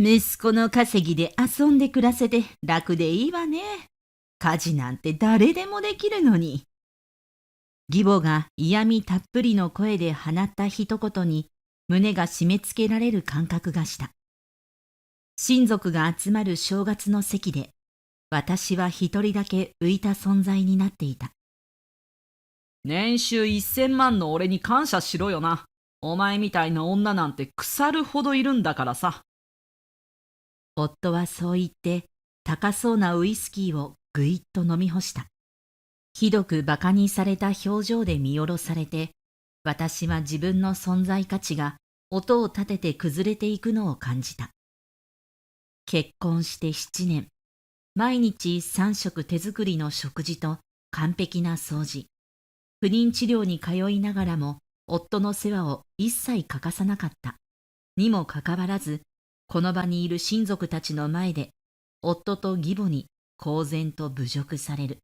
息子の稼ぎで遊んで暮らせて楽でいいわね。家事なんて誰でもできるのに。義母が嫌味たっぷりの声で放った一言に胸が締め付けられる感覚がした。親族が集まる正月の席で、私は一人だけ浮いた存在になっていた。年収1000万の俺に感謝しろよな。お前みたいな女なんて腐るほどいるんだからさ。夫はそう言って高そうなウイスキーをぐいっと飲み干した。ひどく馬鹿にされた表情で見下ろされて、私は自分の存在価値が音を立てて崩れていくのを感じた。結婚して7年、毎日3食手作りの食事と完璧な掃除、不妊治療に通いながらも夫の世話を一切欠かさなかった。にもかかわらず、この場にいる親族たちの前で、夫と義母に公然と侮辱される。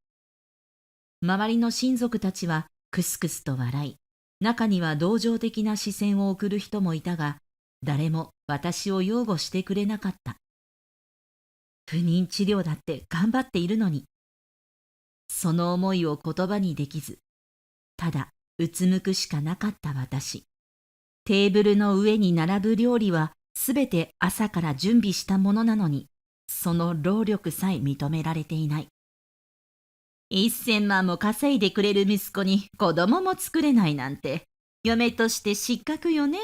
周りの親族たちはクスクスと笑い、中には同情的な視線を送る人もいたが、誰も私を擁護してくれなかった。不妊治療だって頑張っているのに。その思いを言葉にできず、ただうつむくしかなかった私。テーブルの上に並ぶ料理はすべて朝から準備したものなのに、その労力さえ認められていない。1000万も稼いでくれる息子に子供も作れないなんて、嫁として失格よね。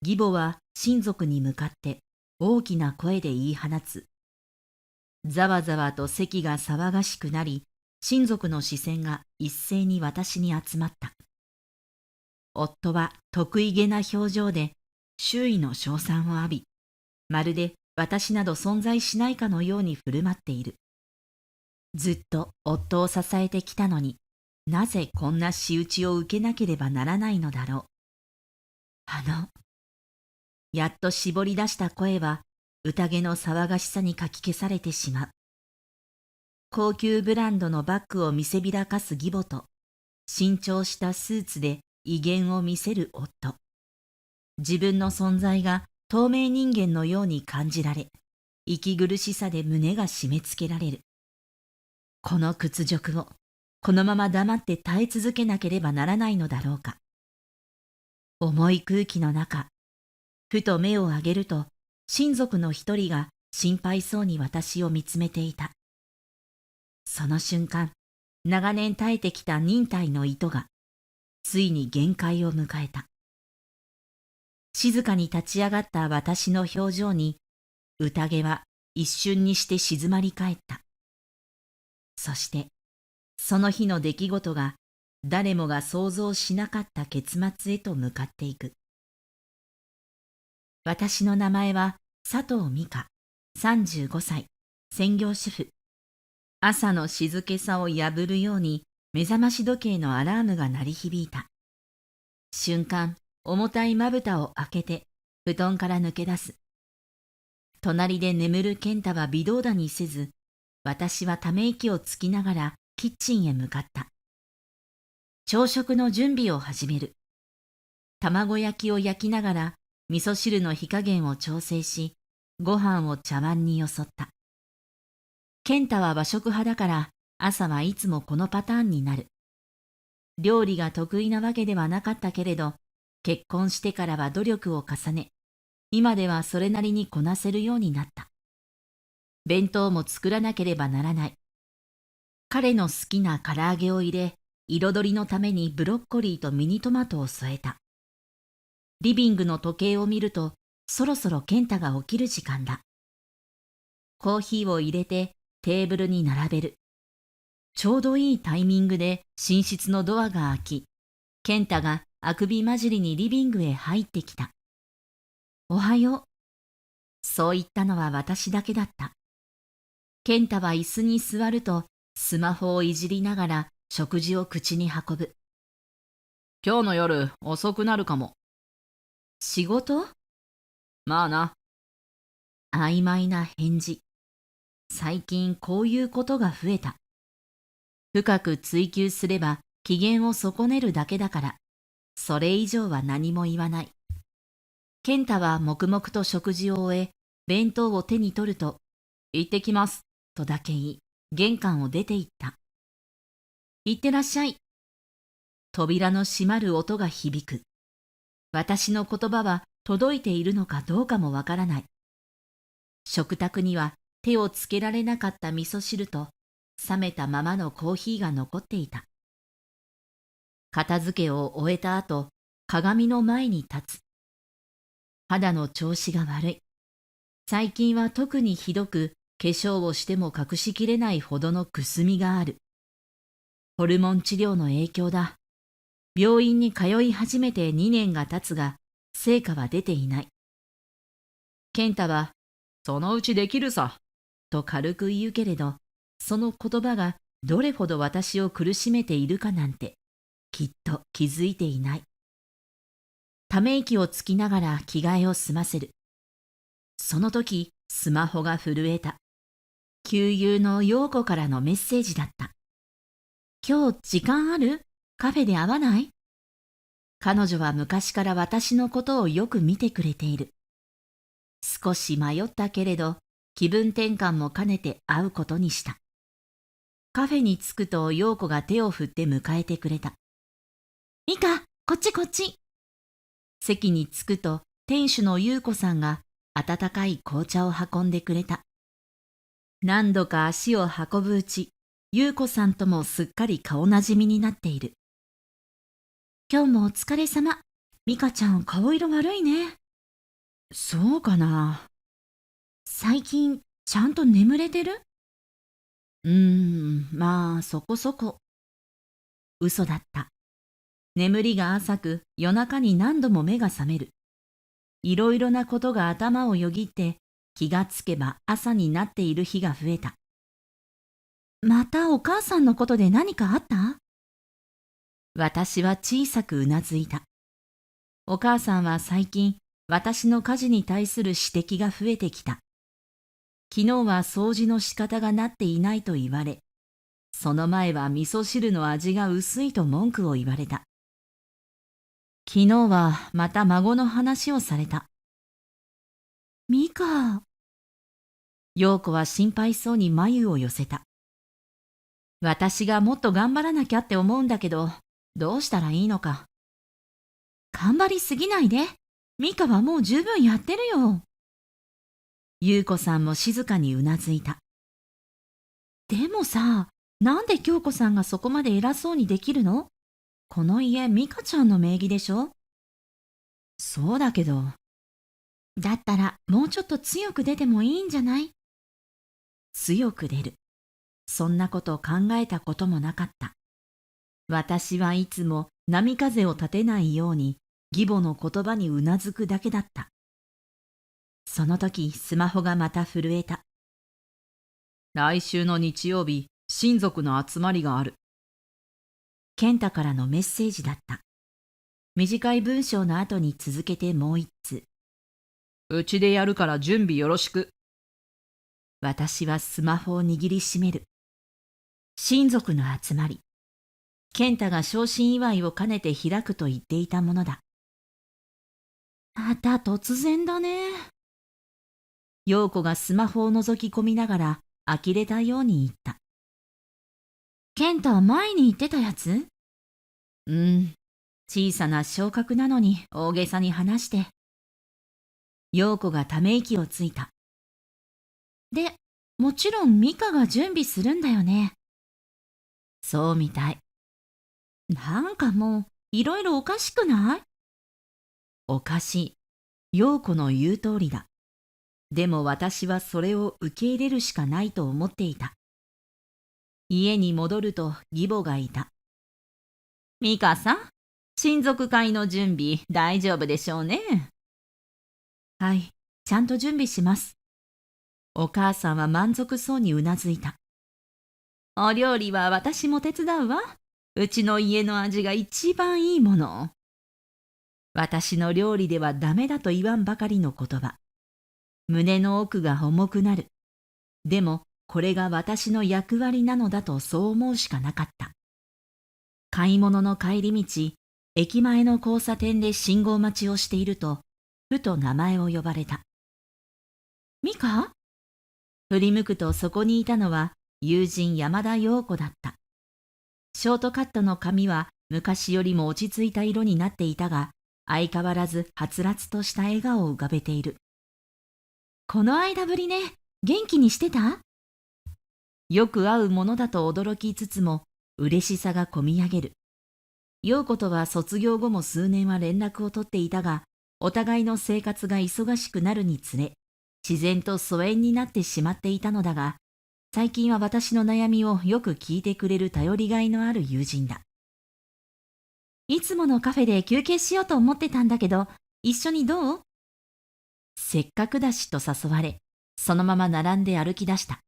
義母は親族に向かって大きな声で言い放つ。ざわざわと席が騒がしくなり、親族の視線が一斉に私に集まった。夫は得意げな表情で周囲の称賛を浴び、まるで私など存在しないかのように振る舞っている。ずっと夫を支えてきたのに、なぜこんな仕打ちを受けなければならないのだろう。やっと絞り出した声は、宴の騒がしさにかき消されてしまう。高級ブランドのバッグを見せびらかす義母と、新調したスーツで威厳を見せる夫。自分の存在が透明人間のように感じられ、息苦しさで胸が締め付けられる。この屈辱を、このまま黙って耐え続けなければならないのだろうか。重い空気の中、ふと目を上げると、親族の一人が心配そうに私を見つめていた。その瞬間、長年耐えてきた忍耐の糸が、ついに限界を迎えた。静かに立ち上がった私の表情に、宴は一瞬にして静まり返った。そして、その日の出来事が誰もが想像しなかった結末へと向かっていく。私の名前は佐藤美香、35歳、専業主婦。朝の静けさを破るように目覚まし時計のアラームが鳴り響いた。瞬間、重たいまぶたを開けて布団から抜け出す。隣で眠る健太は微動だにせず、私はため息をつきながらキッチンへ向かった。朝食の準備を始める。卵焼きを焼きながら味噌汁の火加減を調整し、ご飯を茶碗によそった。健太は和食派だから朝はいつもこのパターンになる。料理が得意なわけではなかったけれど、結婚してからは努力を重ね、今ではそれなりにこなせるようになった。弁当も作らなければならない。彼の好きな唐揚げを入れ、彩りのためにブロッコリーとミニトマトを添えた。リビングの時計を見ると、そろそろ健太が起きる時間だ。コーヒーを入れてテーブルに並べる。ちょうどいいタイミングで寝室のドアが開き、健太があくび混じりにリビングへ入ってきた。おはよう。そう言ったのは私だけだった。健太は椅子に座るとスマホをいじりながら食事を口に運ぶ。今日の夜遅くなるかも。仕事？まあな。曖昧な返事。最近こういうことが増えた。深く追求すれば機嫌を損ねるだけだから、それ以上は何も言わない。健太は黙々と食事を終え、弁当を手に取ると、行ってきます。とだけ言い、玄関を出て行った。行ってらっしゃい。扉の閉まる音が響く。私の言葉は届いているのかどうかもわからない。食卓には手をつけられなかった味噌汁と、冷めたままのコーヒーが残っていた。片付けを終えた後、鏡の前に立つ。肌の調子が悪い。最近は特にひどく、化粧をしても隠しきれないほどのくすみがある。ホルモン治療の影響だ。病院に通い始めて2年が経つが、成果は出ていない。健太は、そのうちできるさ。と軽く言うけれど、その言葉がどれほど私を苦しめているかなんて、きっと気づいていない。ため息をつきながら着替えを済ませる。その時、スマホが震えた。旧友の陽子からのメッセージだった。今日時間ある？カフェで会わない？彼女は昔から私のことをよく見てくれている。少し迷ったけれど、気分転換も兼ねて会うことにした。カフェに着くと陽子が手を振って迎えてくれた。ミカ、こっちこっち。席に着くと店主の優子さんが温かい紅茶を運んでくれた。何度か足を運ぶうち、優子さんともすっかり顔なじみになっている。今日もお疲れ様。ミカちゃん顔色悪いね。そうかな。最近ちゃんと眠れてる？まあそこそこ。嘘だった。眠りが浅く夜中に何度も目が覚める。いろいろなことが頭をよぎって気がつけば朝になっている日が増えた。またお母さんのことで何かあった？私は小さくうなずいた。お母さんは最近私の家事に対する指摘が増えてきた。昨日は掃除の仕方がなっていないと言われ、その前は味噌汁の味が薄いと文句を言われた。昨日はまた孫の話をされた。ミカ。陽子は心配そうに眉を寄せた。私がもっと頑張らなきゃって思うんだけど、どうしたらいいのか。頑張りすぎないで。ミカはもう十分やってるよ。優子さんも静かにうなずいた。でもさ、なんで京子さんがそこまで偉そうにできるの？この家、ミカちゃんの名義でしょ？そうだけど。だったらもうちょっと強く出てもいいんじゃない？強く出る。そんなことを考えたこともなかった。私はいつも波風を立てないように義母の言葉にうなずくだけだった。その時スマホがまた震えた。来週の日曜日、親族の集まりがある。健太からのメッセージだった。短い文章の後に続けてもう一通。うちでやるから準備よろしく。私はスマホを握りしめる。親族の集まり。健太が昇進祝いを兼ねて開くと言っていたものだ。また突然だね。陽子がスマホを覗き込みながら呆れたように言った。健太は前に言ってたやつ？小さな昇格なのに大げさに話して。陽子がため息をついた。で、もちろんミカが準備するんだよね。そうみたい。なんかもういろいろおかしくない？おかしい。陽子の言う通りだ。でも私はそれを受け入れるしかないと思っていた。家に戻ると義母がいた。ミカさん、親族会の準備大丈夫でしょうね。はい、ちゃんと準備します。お母さんは満足そうにうなずいた。お料理は私も手伝うわ。うちの家の味が一番いいもの。私の料理ではダメだと言わんばかりの言葉。胸の奥が重くなる。でもこれが私の役割なのだとそう思うしかなかった。買い物の帰り道、駅前の交差点で信号待ちをしていると、ふと名前を呼ばれた。ミカ？振り向くとそこにいたのは友人山田陽子だった。ショートカットの髪は昔よりも落ち着いた色になっていたが、相変わらずはつらつとした笑顔を浮かべている。この間ぶりね、元気にしてた？よく会うものだと驚きつつも、嬉しさがこみ上げる。陽子とは卒業後も数年は連絡を取っていたが、お互いの生活が忙しくなるにつれ、自然と疎遠になってしまっていたのだが、最近は私の悩みをよく聞いてくれる頼りがいのある友人だ。いつものカフェで休憩しようと思ってたんだけど、一緒にどう？せっかくだしと誘われ、そのまま並んで歩き出した。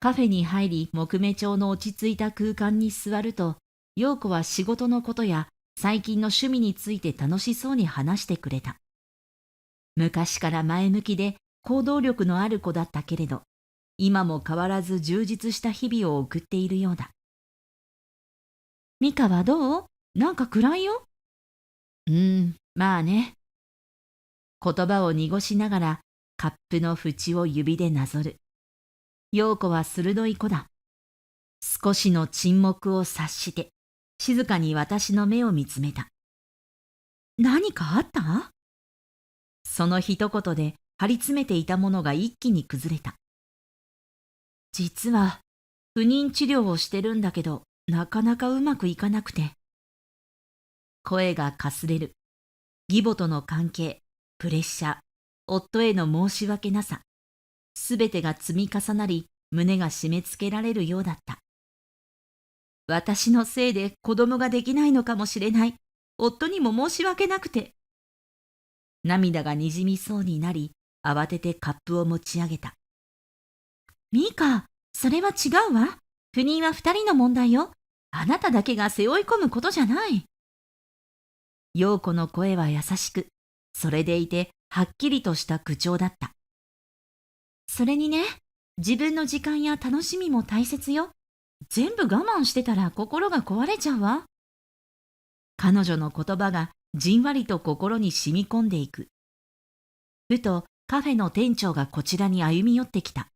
カフェに入り、木目調の落ち着いた空間に座ると、陽子は仕事のことや最近の趣味について楽しそうに話してくれた。昔から前向きで行動力のある子だったけれど、今も変わらず充実した日々を送っているようだ。ミカはどう？なんか暗いよ。まあね。言葉を濁しながらカップの縁を指でなぞる。陽子は鋭い子だ。少しの沈黙を察して、静かに私の目を見つめた。何かあった？その一言で張り詰めていたものが一気に崩れた。実は不妊治療をしてるんだけど、なかなかうまくいかなくて。声がかすれる。義母との関係、プレッシャー、夫への申し訳なさ、すべてが積み重なり、胸が締め付けられるようだった。私のせいで子供ができないのかもしれない。夫にも申し訳なくて。涙がにじみそうになり、慌ててカップを持ち上げた。ミカ、それは違うわ。不妊は二人の問題よ。あなただけが背負い込むことじゃない。陽子の声は優しく、それでいてはっきりとした口調だった。それにね、自分の時間や楽しみも大切よ。全部我慢してたら心が壊れちゃうわ。彼女の言葉がじんわりと心に染み込んでいく。ふとカフェの店長がこちらに歩み寄ってきた。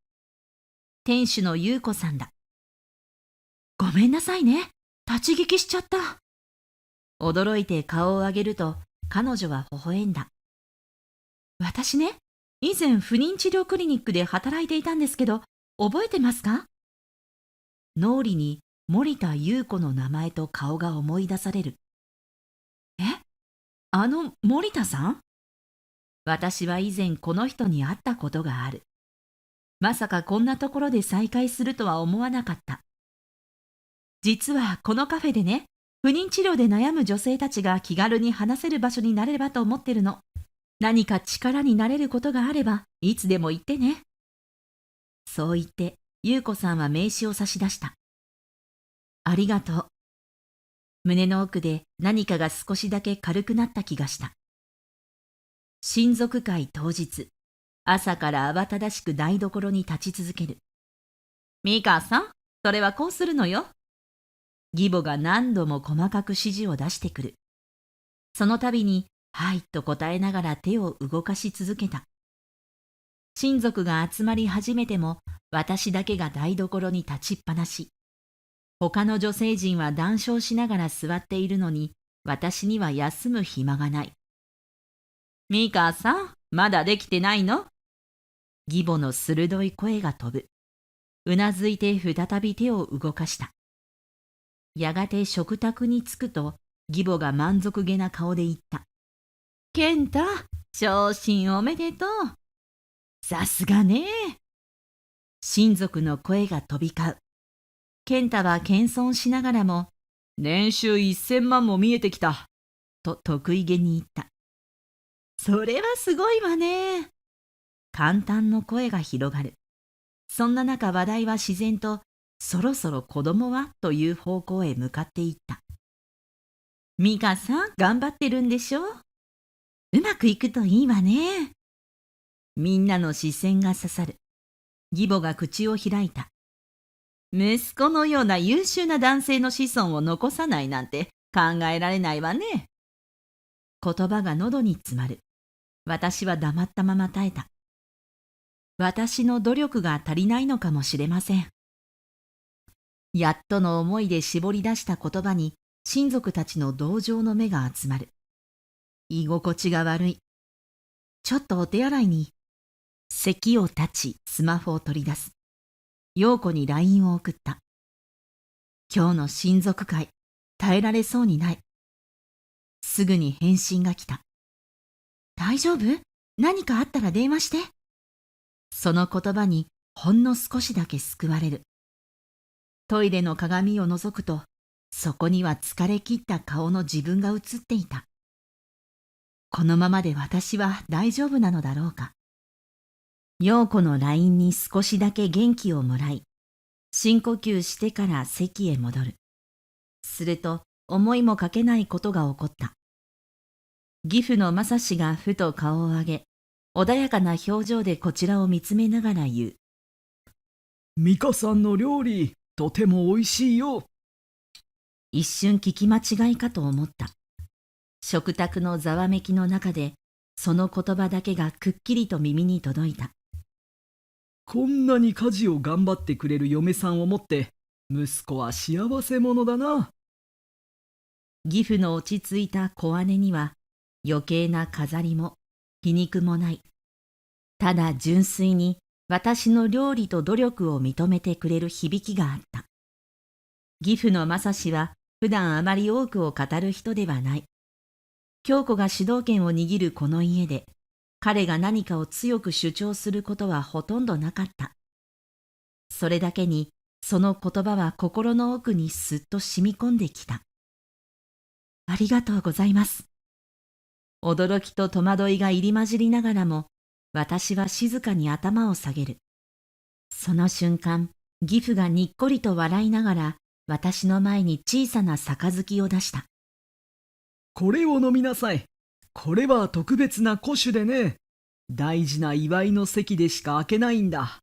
店主の優子さんだ。ごめんなさいね。立ち聞きしちゃった。驚いて顔を上げると彼女は微笑んだ。私ね、以前不妊治療クリニックで働いていたんですけど、覚えてますか？脳裏に森田優子の名前と顔が思い出される。あの森田さん？私は以前この人に会ったことがある。まさかこんなところで再会するとは思わなかった。実はこのカフェでね、不妊治療で悩む女性たちが気軽に話せる場所になれればと思ってるの。何か力になれることがあれば、いつでも言ってね。そう言って、優子さんは名刺を差し出した。ありがとう。胸の奥で何かが少しだけ軽くなった気がした。親族会当日、朝から慌ただしく台所に立ち続ける。ミカさん、それはこうするのよ。義母が何度も細かく指示を出してくる。その度に、はいと答えながら手を動かし続けた。親族が集まり始めても、私だけが台所に立ちっぱなし。他の女性陣は談笑しながら座っているのに、私には休む暇がない。ミカさん、まだできてないの？義母の鋭い声が飛ぶ。うなずいて再び手を動かした。やがて食卓に着くと、義母が満足げな顔で言った。健太、昇進おめでとう。さすがね。親族の声が飛び交う。健太は謙遜しながらも、年収1000万も見えてきた。と得意げに言った。それはすごいわね。簡単の声が広がる。そんな中話題は自然と、そろそろ子供はという方向へ向かっていった。ミカさん、頑張ってるんでしょ？うまくいくといいわね。みんなの視線が刺さる。義母が口を開いた。息子のような優秀な男性の子孫を残さないなんて考えられないわね。言葉が喉に詰まる。私は黙ったまま耐えた。私の努力が足りないのかもしれません。やっとの思いで絞り出した言葉に親族たちの同情の目が集まる。居心地が悪い。ちょっとお手洗いに。席を立ちスマホを取り出す。陽子に LINE を送った。今日の親族会、耐えられそうにない。すぐに返信が来た。大丈夫？何かあったら電話して。その言葉にほんの少しだけ救われる。トイレの鏡を覗くと、そこには疲れ切った顔の自分が映っていた。このままで私は大丈夫なのだろうか。陽子の LINE に少しだけ元気をもらい、深呼吸してから席へ戻る。すると思いもかけないことが起こった。義父の正志がふと顔を上げ、穏やかな表情でこちらを見つめながら言う。美香さんの料理、とても美味しいよ。一瞬聞き間違いかと思った。食卓のざわめきの中で、その言葉だけがくっきりと耳に届いた。こんなに家事を頑張ってくれる嫁さんを持って、息子は幸せ者だな。義父の落ち着いた小姉には、余計な飾りも皮肉もない。ただ純粋に私の料理と努力を認めてくれる響きがあった。義父の正志は普段あまり多くを語る人ではない。京子が主導権を握るこの家で、彼が何かを強く主張することはほとんどなかった。それだけに、その言葉は心の奥にすっと染み込んできた。ありがとうございます。驚きと戸惑いが入り混じりながらも、私は静かに頭を下げる。その瞬間、義父がにっこりと笑いながら、私の前に小さな杯を出した。これを飲みなさい。これは特別な古酒でね。大事な祝いの席でしか開けないんだ。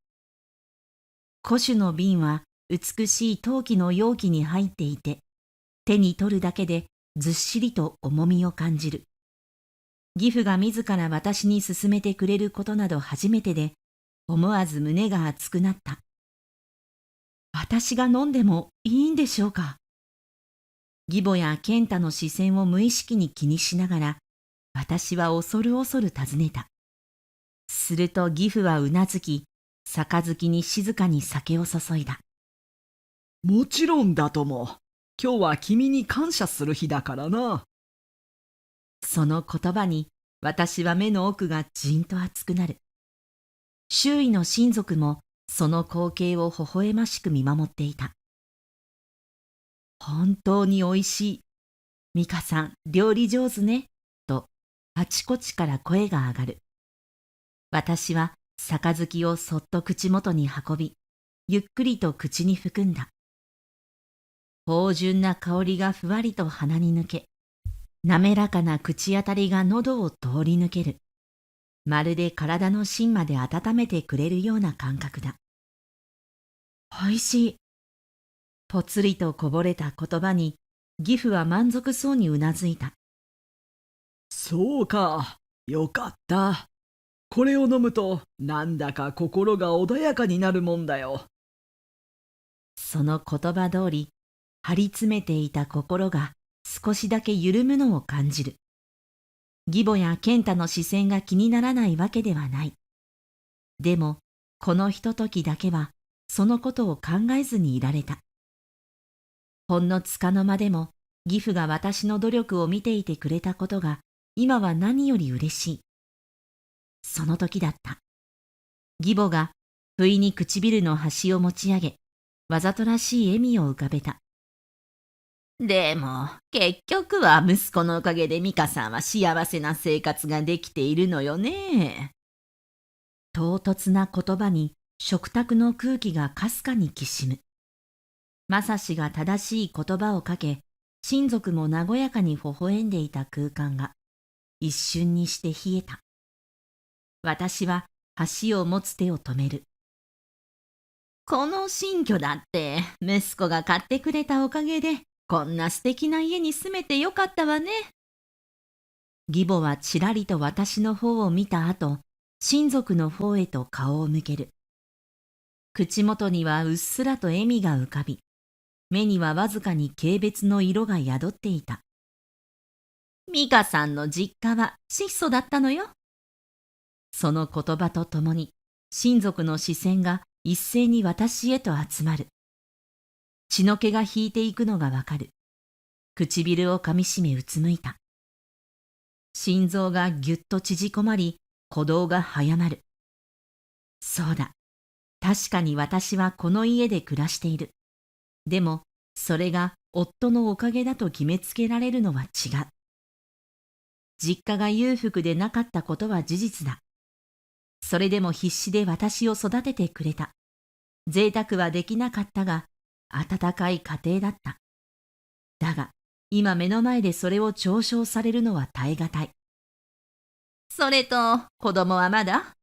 古酒の瓶は美しい陶器の容器に入っていて、手に取るだけでずっしりと重みを感じる。義父が自ら私に勧めてくれることなど初めてで、思わず胸が熱くなった。私が飲んでもいいんでしょうか。義母や健太の視線を無意識に気にしながら、私は恐る恐る尋ねた。すると義父はうなずき、杯に静かに酒を注いだ。もちろんだとも。今日は君に感謝する日だからな。その言葉に私は目の奥がじんと熱くなる。周囲の親族もその光景を微笑ましく見守っていた。本当においしい。美香さん、料理上手ね。と、あちこちから声が上がる。私は杯をそっと口元に運び、ゆっくりと口に含んだ。芳醇な香りがふわりと鼻に抜け、滑らかな口当たりが喉を通り抜ける。まるで体の芯まで温めてくれるような感覚だ。おいしい。ぽつりとこぼれた言葉に、義父は満足そうにうなずいた。そうか、よかった。これを飲むと、なんだか心が穏やかになるもんだよ。その言葉通り、張り詰めていた心が少しだけ緩むのを感じる。義母や健太の視線が気にならないわけではない。でも、このひとときだけは、そのことを考えずにいられた。ほんのつかの間でも、義父が私の努力を見ていてくれたことが、今は何より嬉しい。その時だった。義母が、不意に唇の端を持ち上げ、わざとらしい笑みを浮かべた。でも、結局は息子のおかげで美香さんは幸せな生活ができているのよね。唐突な言葉に食卓の空気がかすかにきしむ。正志が正しい言葉をかけ、親族も和やかに微笑んでいた空間が一瞬にして冷えた。私は箸を持つ手を止める。この新居だって息子が買ってくれたおかげで、こんな素敵な家に住めてよかったわね。義母はちらりと私の方を見た後、親族の方へと顔を向ける。口元にはうっすらと笑みが浮かび、目にはわずかに軽蔑の色が宿っていた。美香さんの実家は質素だったのよ。その言葉とともに、親族の視線が一斉に私へと集まる。血の気が引いていくのがわかる。唇をかみしめうつむいた。心臓がぎゅっと縮こまり、鼓動が早まる。そうだ。確かに私はこの家で暮らしている。でも、それが夫のおかげだと決めつけられるのは違う。実家が裕福でなかったことは事実だ。それでも必死で私を育ててくれた。贅沢はできなかったが、温かい家庭だった。だが、今目の前でそれを嘲笑されるのは耐え難い。それと、子供はまだ？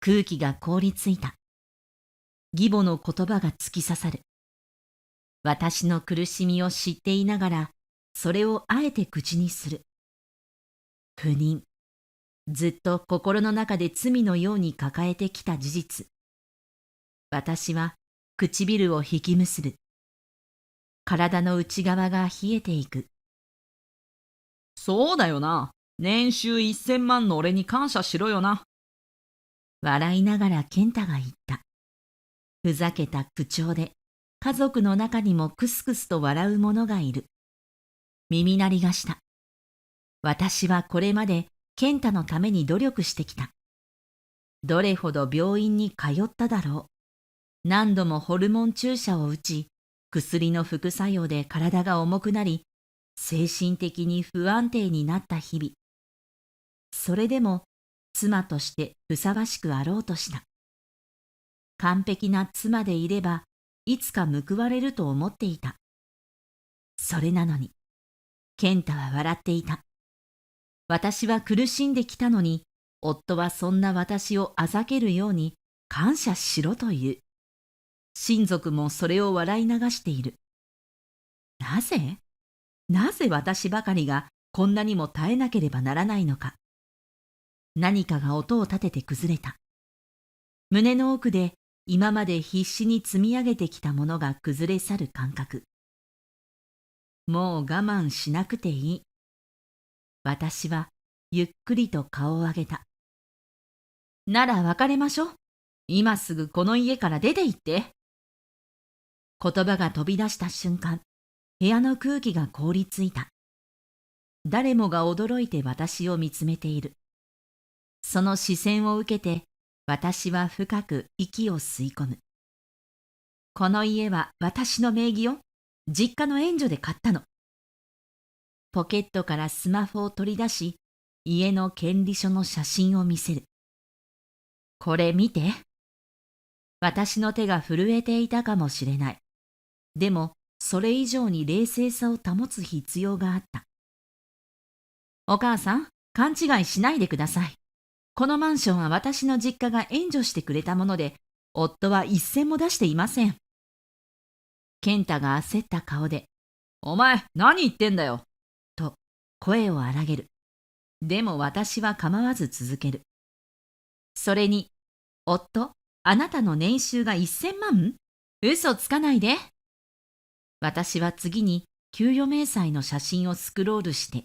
空気が凍りついた。義母の言葉が突き刺さる。私の苦しみを知っていながら、それをあえて口にする。不妊。ずっと心の中で罪のように抱えてきた事実。私は唇を引き結ぶ。体の内側が冷えていく。そうだよな。年収1000万の俺に感謝しろよな。笑いながら健太が言った。ふざけた口調で、家族の中にもクスクスと笑う者がいる。耳鳴りがした。私はこれまで健太のために努力してきた。どれほど病院に通っただろう。何度もホルモン注射を打ち、薬の副作用で体が重くなり、精神的に不安定になった日々。それでも妻としてふさわしくあろうとした。完璧な妻でいれば、いつか報われると思っていた。それなのに、健太は笑っていた。私は苦しんできたのに、夫はそんな私をあざけるように感謝しろと言う。親族もそれを笑い流している。なぜ私ばかりがこんなにも耐えなければならないのか。何かが音を立てて崩れた。胸の奥で今まで必死に積み上げてきたものが崩れ去る感覚。もう我慢しなくていい。私はゆっくりと顔を上げた。なら別れましょう。今すぐこの家から出て行って。言葉が飛び出した瞬間、部屋の空気が凍りついた。誰もが驚いて私を見つめている。その視線を受けて、私は深く息を吸い込む。この家は私の名義よ。実家の援助で買ったの。ポケットからスマホを取り出し、家の権利書の写真を見せる。これ見て。私の手が震えていたかもしれない。でも、それ以上に冷静さを保つ必要があった。お母さん、勘違いしないでください。このマンションは私の実家が援助してくれたもので、夫は一銭も出していません。健太が焦った顔で、お前、何言ってんだよ。と声を荒げる。でも私は構わず続ける。それに、夫、あなたの年収が1000万？嘘つかないで。私は次に給与明細の写真をスクロールして、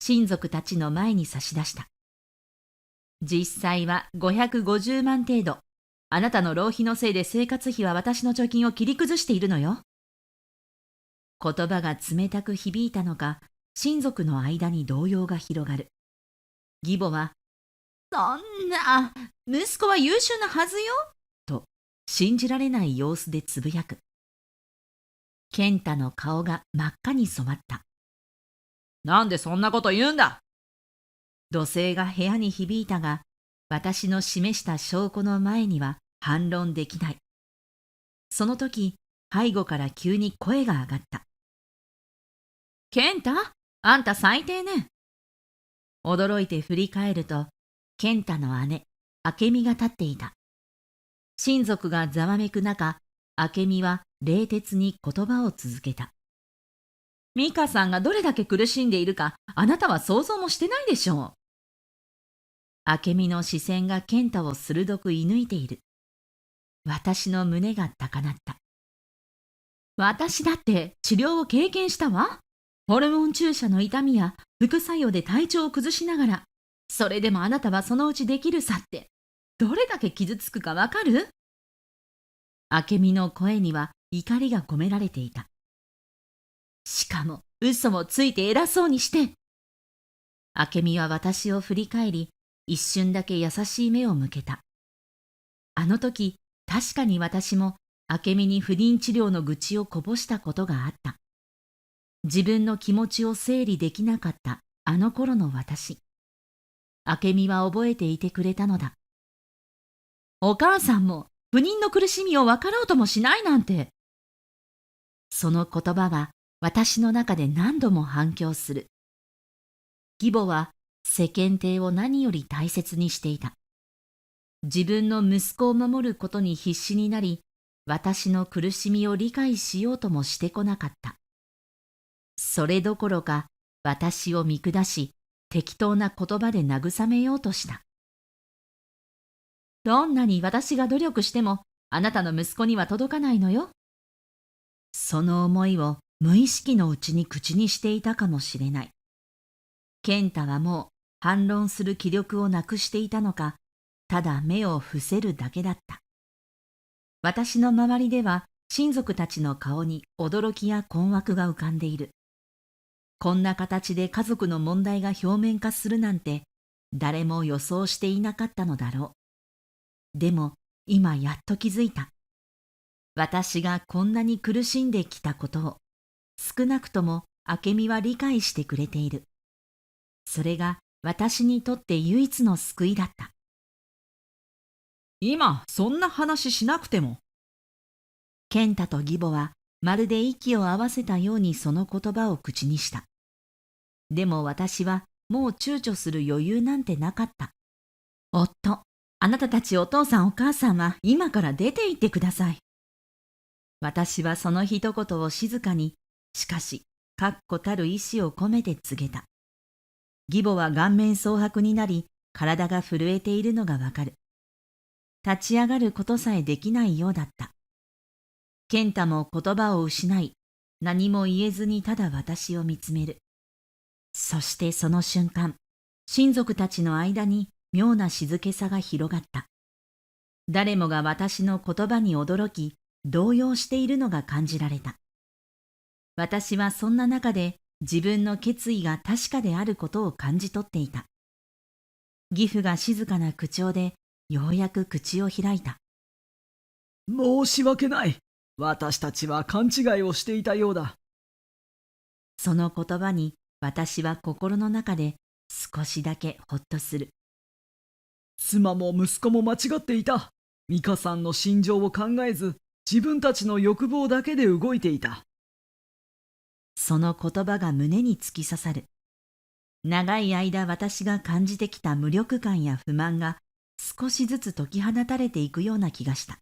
親族たちの前に差し出した。実際は550万程度。あなたの浪費のせいで生活費は私の貯金を切り崩しているのよ。言葉が冷たく響いたのか、親族の間に動揺が広がる。義母は、そんな、息子は優秀なはずよ。と、信じられない様子でつぶやく。健太の顔が真っ赤に染まった。なんでそんなこと言うんだ。怒声が部屋に響いたが、私の示した証拠の前には反論できない。その時、背後から急に声が上がった。健太、あんた最低ね。驚いて振り返ると、健太の姉、明美が立っていた。親族がざわめく中、明美は冷徹に言葉を続けた。美香さんがどれだけ苦しんでいるか、あなたは想像もしてないでしょう。明美の視線が健太を鋭く射抜いている。私の胸が高鳴った。私だって治療を経験したわ。ホルモン注射の痛みや副作用で体調を崩しながら、それでもあなたはそのうちできるさって、どれだけ傷つくかわかる？明美の声には怒りが込められていた。しかも嘘もついて偉そうにして。明美は私を振り返り、一瞬だけ優しい目を向けた。あの時、確かに私も明美に不妊治療の愚痴をこぼしたことがあった。自分の気持ちを整理できなかったあの頃の私。明美は覚えていてくれたのだ。お母さんも不妊の苦しみを分かろうともしないなんて。その言葉は私の中で何度も反響する。義母は世間体を何より大切にしていた。自分の息子を守ることに必死になり、私の苦しみを理解しようともしてこなかった。それどころか私を見下し、適当な言葉で慰めようとした。どんなに私が努力しても、あなたの息子には届かないのよ。その思いを無意識のうちに口にしていたかもしれない。健太はもう反論する気力をなくしていたのか、ただ目を伏せるだけだった。私の周りでは親族たちの顔に驚きや困惑が浮かんでいる。こんな形で家族の問題が表面化するなんて誰も予想していなかったのだろう。でも今やっと気づいた。私がこんなに苦しんできたことを少なくとも明美は理解してくれている。それが私にとって唯一の救いだった。今そんな話しなくても。健太と義母はまるで息を合わせたようにその言葉を口にした。でも私はもう躊躇する余裕なんてなかった。夫、あなたたちお父さんお母さんは今から出て行ってください。私はその一言を静かに、しかし確固たる意志を込めて告げた。義母は顔面蒼白になり、体が震えているのがわかる。立ち上がることさえできないようだった。健太も言葉を失い、何も言えずにただ私を見つめる。そしてその瞬間、親族たちの間に妙な静けさが広がった。誰もが私の言葉に驚き、動揺しているのが感じられた。私はそんな中で自分の決意が確かであることを感じ取っていた。義父が静かな口調でようやく口を開いた。申し訳ない。私たちは勘違いをしていたようだ。その言葉に私は心の中で少しだけほっとする。妻も息子も間違っていた。美香さんの心情を考えず、自分たちの欲望だけで動いていた。その言葉が胸に突き刺さる。長い間私が感じてきた無力感や不満が少しずつ解き放たれていくような気がした。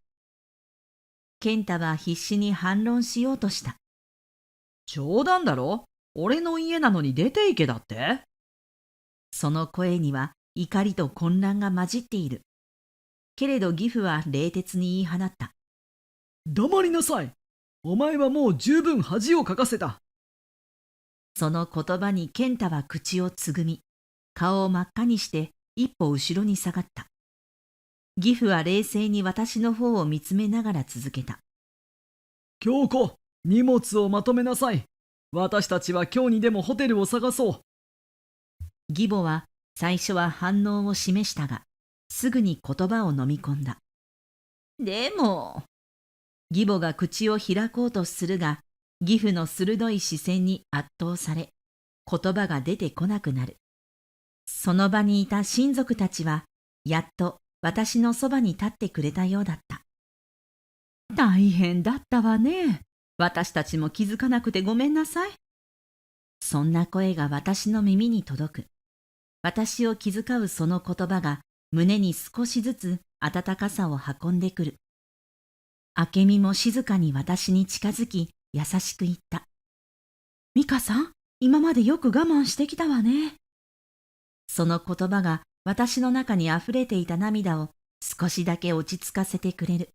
健太は必死に反論しようとした。冗談だろ？俺の家なのに出て行けだって？その声には怒りと混乱が混じっている。けれど義父は冷徹に言い放った。黙りなさい。お前はもう十分恥をかかせた。その言葉に健太は口をつぐみ、顔を真っ赤にして一歩後ろに下がった。義父は冷静に私の方を見つめながら続けた。京子、荷物をまとめなさい。私たちは今日にでもホテルを探そう。義母は最初は反応を示したが、すぐに言葉を飲み込んだ。でも、義母が口を開こうとするが、義父の鋭い視線に圧倒され、言葉が出てこなくなる。その場にいた親族たちは、やっと私のそばに立ってくれたようだった。大変だったわね。私たちも気づかなくてごめんなさい。そんな声が私の耳に届く。私を気遣うその言葉が胸に少しずつ温かさを運んでくる。明美も静かに私に近づき、優しく言った。美香さん、今までよく我慢してきたわね。その言葉が私の中にあふれていた涙を少しだけ落ち着かせてくれる。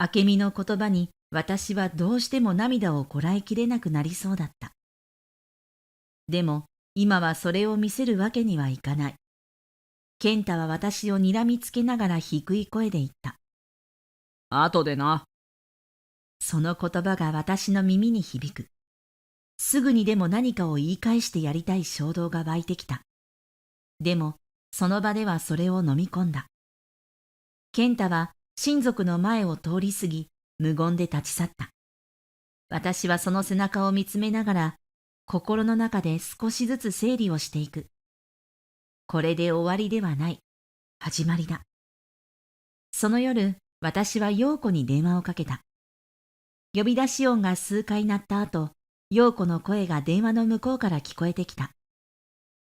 明美の言葉に私はどうしても涙をこらえきれなくなりそうだった。でも今はそれを見せるわけにはいかない。健太は私を睨みつけながら低い声で言った。後でな。その言葉が私の耳に響く。すぐにでも何かを言い返してやりたい衝動が湧いてきた。でもその場ではそれを飲み込んだ。健太は親族の前を通り過ぎ、無言で立ち去った。私はその背中を見つめながら、心の中で少しずつ整理をしていく。これで終わりではない。始まりだ。その夜、私は陽子に電話をかけた。呼び出し音が数回鳴った後、陽子の声が電話の向こうから聞こえてきた。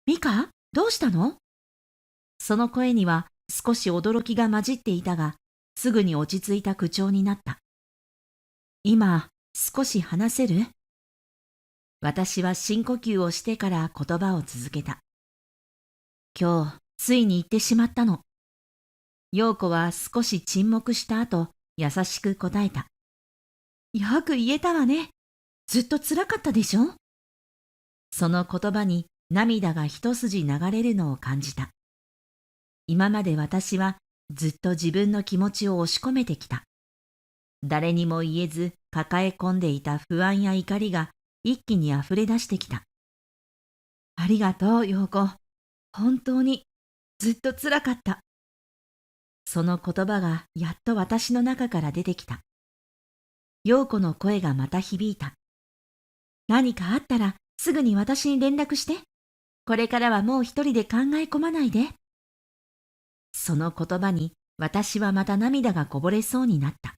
美香、どうしたの？その声には少し驚きが混じっていたが、すぐに落ち着いた口調になった。今、少し話せる？私は深呼吸をしてから言葉を続けた。今日、ついに言ってしまったの。陽子は少し沈黙した後、優しく答えた。よく言えたわね。ずっと辛かったでしょ？その言葉に涙が一筋流れるのを感じた。今まで私はずっと自分の気持ちを押し込めてきた。誰にも言えず抱え込んでいた不安や怒りが一気に溢れ出してきた。ありがとう、陽子。本当にずっと辛かった。その言葉がやっと私の中から出てきた。陽子の声がまた響いた。何かあったらすぐに私に連絡して。これからはもう一人で考え込まないで。その言葉に私はまた涙がこぼれそうになった。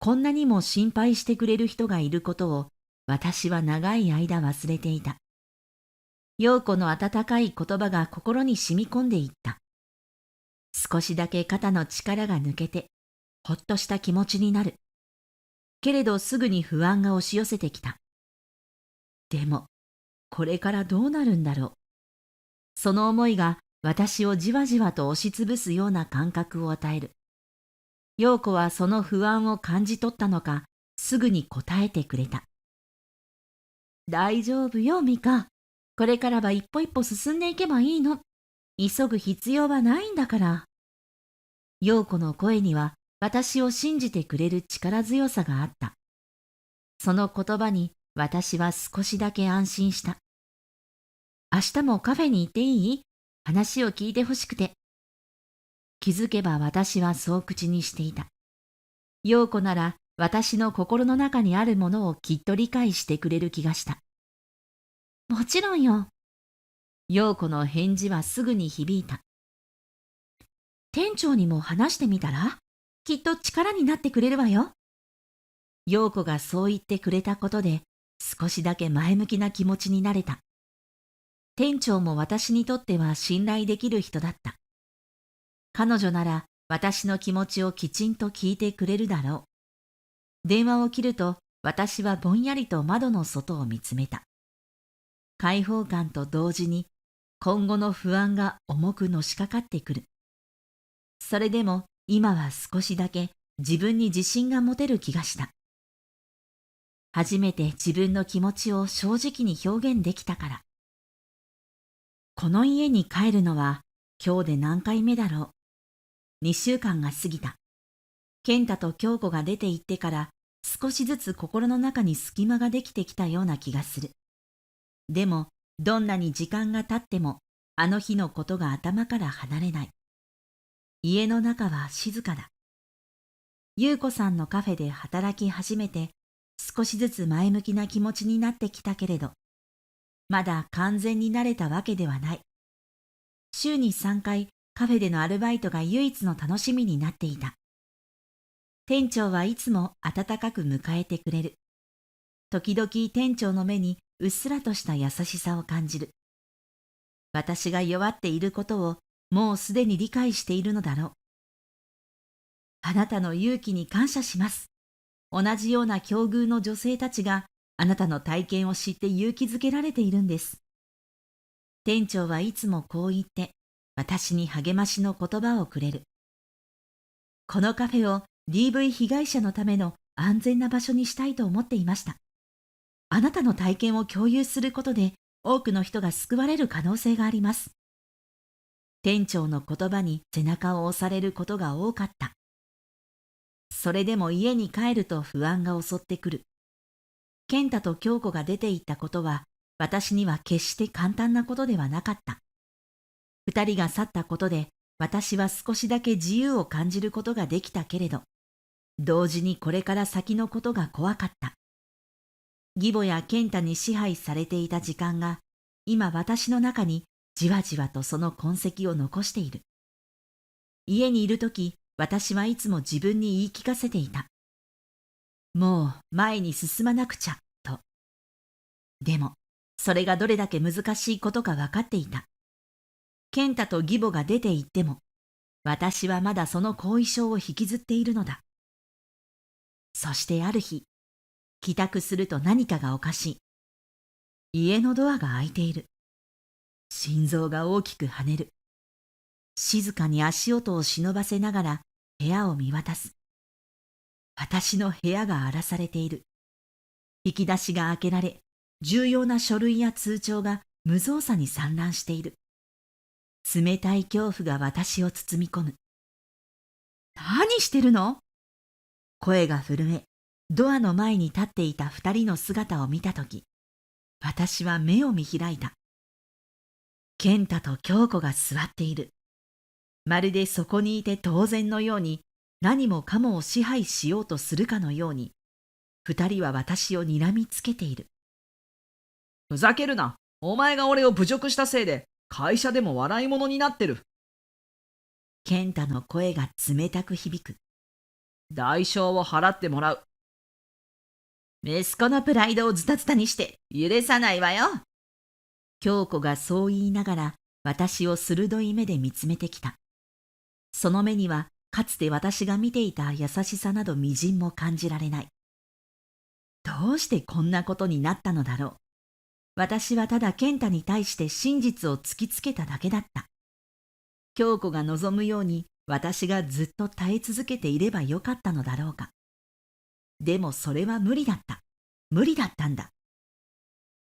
こんなにも心配してくれる人がいることを私は長い間忘れていた。陽子の温かい言葉が心に染み込んでいった。少しだけ肩の力が抜けて、ほっとした気持ちになる。けれどすぐに不安が押し寄せてきた。でも、これからどうなるんだろう。その思いが私をじわじわと押しつぶすような感覚を与える。陽子はその不安を感じ取ったのか、すぐに答えてくれた。大丈夫よ、美香。これからは一歩一歩進んでいけばいいの。急ぐ必要はないんだから。陽子の声には私を信じてくれる力強さがあった。その言葉に私は少しだけ安心した。明日もカフェに行っていい？話を聞いてほしくて。気づけば私はそう口にしていた。陽子なら私の心の中にあるものをきっと理解してくれる気がした。もちろんよ。陽子の返事はすぐに響いた。店長にも話してみたら？きっと力になってくれるわよ。陽子がそう言ってくれたことで少しだけ前向きな気持ちになれた。店長も私にとっては信頼できる人だった。彼女なら私の気持ちをきちんと聞いてくれるだろう。電話を切ると私はぼんやりと窓の外を見つめた。開放感と同時に今後の不安が重くのしかかってくる。それでも今は少しだけ自分に自信が持てる気がした。初めて自分の気持ちを正直に表現できたから。この家に帰るのは今日で何回目だろう。2週間が過ぎた。健太と京子が出て行ってから少しずつ心の中に隙間ができてきたような気がする。でもどんなに時間が経ってもあの日のことが頭から離れない。家の中は静かだ。優子さんのカフェで働き始めて少しずつ前向きな気持ちになってきたけれど、まだ完全に慣れたわけではない。週に3回カフェでのアルバイトが唯一の楽しみになっていた。店長はいつも温かく迎えてくれる。時々店長の目にうっすらとした優しさを感じる。私が弱っていることをもうすでに理解しているのだろう。あなたの勇気に感謝します。同じような境遇の女性たちがあなたの体験を知って勇気づけられているんです。店長はいつもこう言って、私に励ましの言葉をくれる。このカフェを DV 被害者のための安全な場所にしたいと思っていました。あなたの体験を共有することで多くの人が救われる可能性があります。店長の言葉に背中を押されることが多かった。それでも家に帰ると不安が襲ってくる。健太と京子が出て行ったことは私には決して簡単なことではなかった。二人が去ったことで私は少しだけ自由を感じることができたけれど、同時にこれから先のことが怖かった。義母や健太に支配されていた時間が、今私の中にじわじわとその痕跡を残している。家にいるとき、私はいつも自分に言い聞かせていた。もう前に進まなくちゃ、と。でも、それがどれだけ難しいことか分かっていた。健太と義母が出て行っても、私はまだその後遺症を引きずっているのだ。そしてある日、帰宅すると何かがおかしい。家のドアが開いている。心臓が大きく跳ねる。静かに足音を忍ばせながら部屋を見渡す。私の部屋が荒らされている。引き出しが開けられ、重要な書類や通帳が無造作に散乱している。冷たい恐怖が私を包み込む。何してるの？声が震え、ドアの前に立っていた二人の姿を見たとき、私は目を見開いた。健太と京子が座っている。まるでそこにいて当然のように、何もかもを支配しようとするかのように、二人は私を睨みつけている。ふざけるな。お前が俺を侮辱したせいで、会社でも笑い物になってる。健太の声が冷たく響く。代償を払ってもらう。息子のプライドをズタズタにして許さないわよ。京子がそう言いながら私を鋭い目で見つめてきた。その目にはかつて私が見ていた優しさなどみじんも感じられない。どうしてこんなことになったのだろう。私はただ健太に対して真実を突きつけただけだった。京子が望むように私がずっと耐え続けていればよかったのだろうか。でもそれは無理だった。無理だったんだ。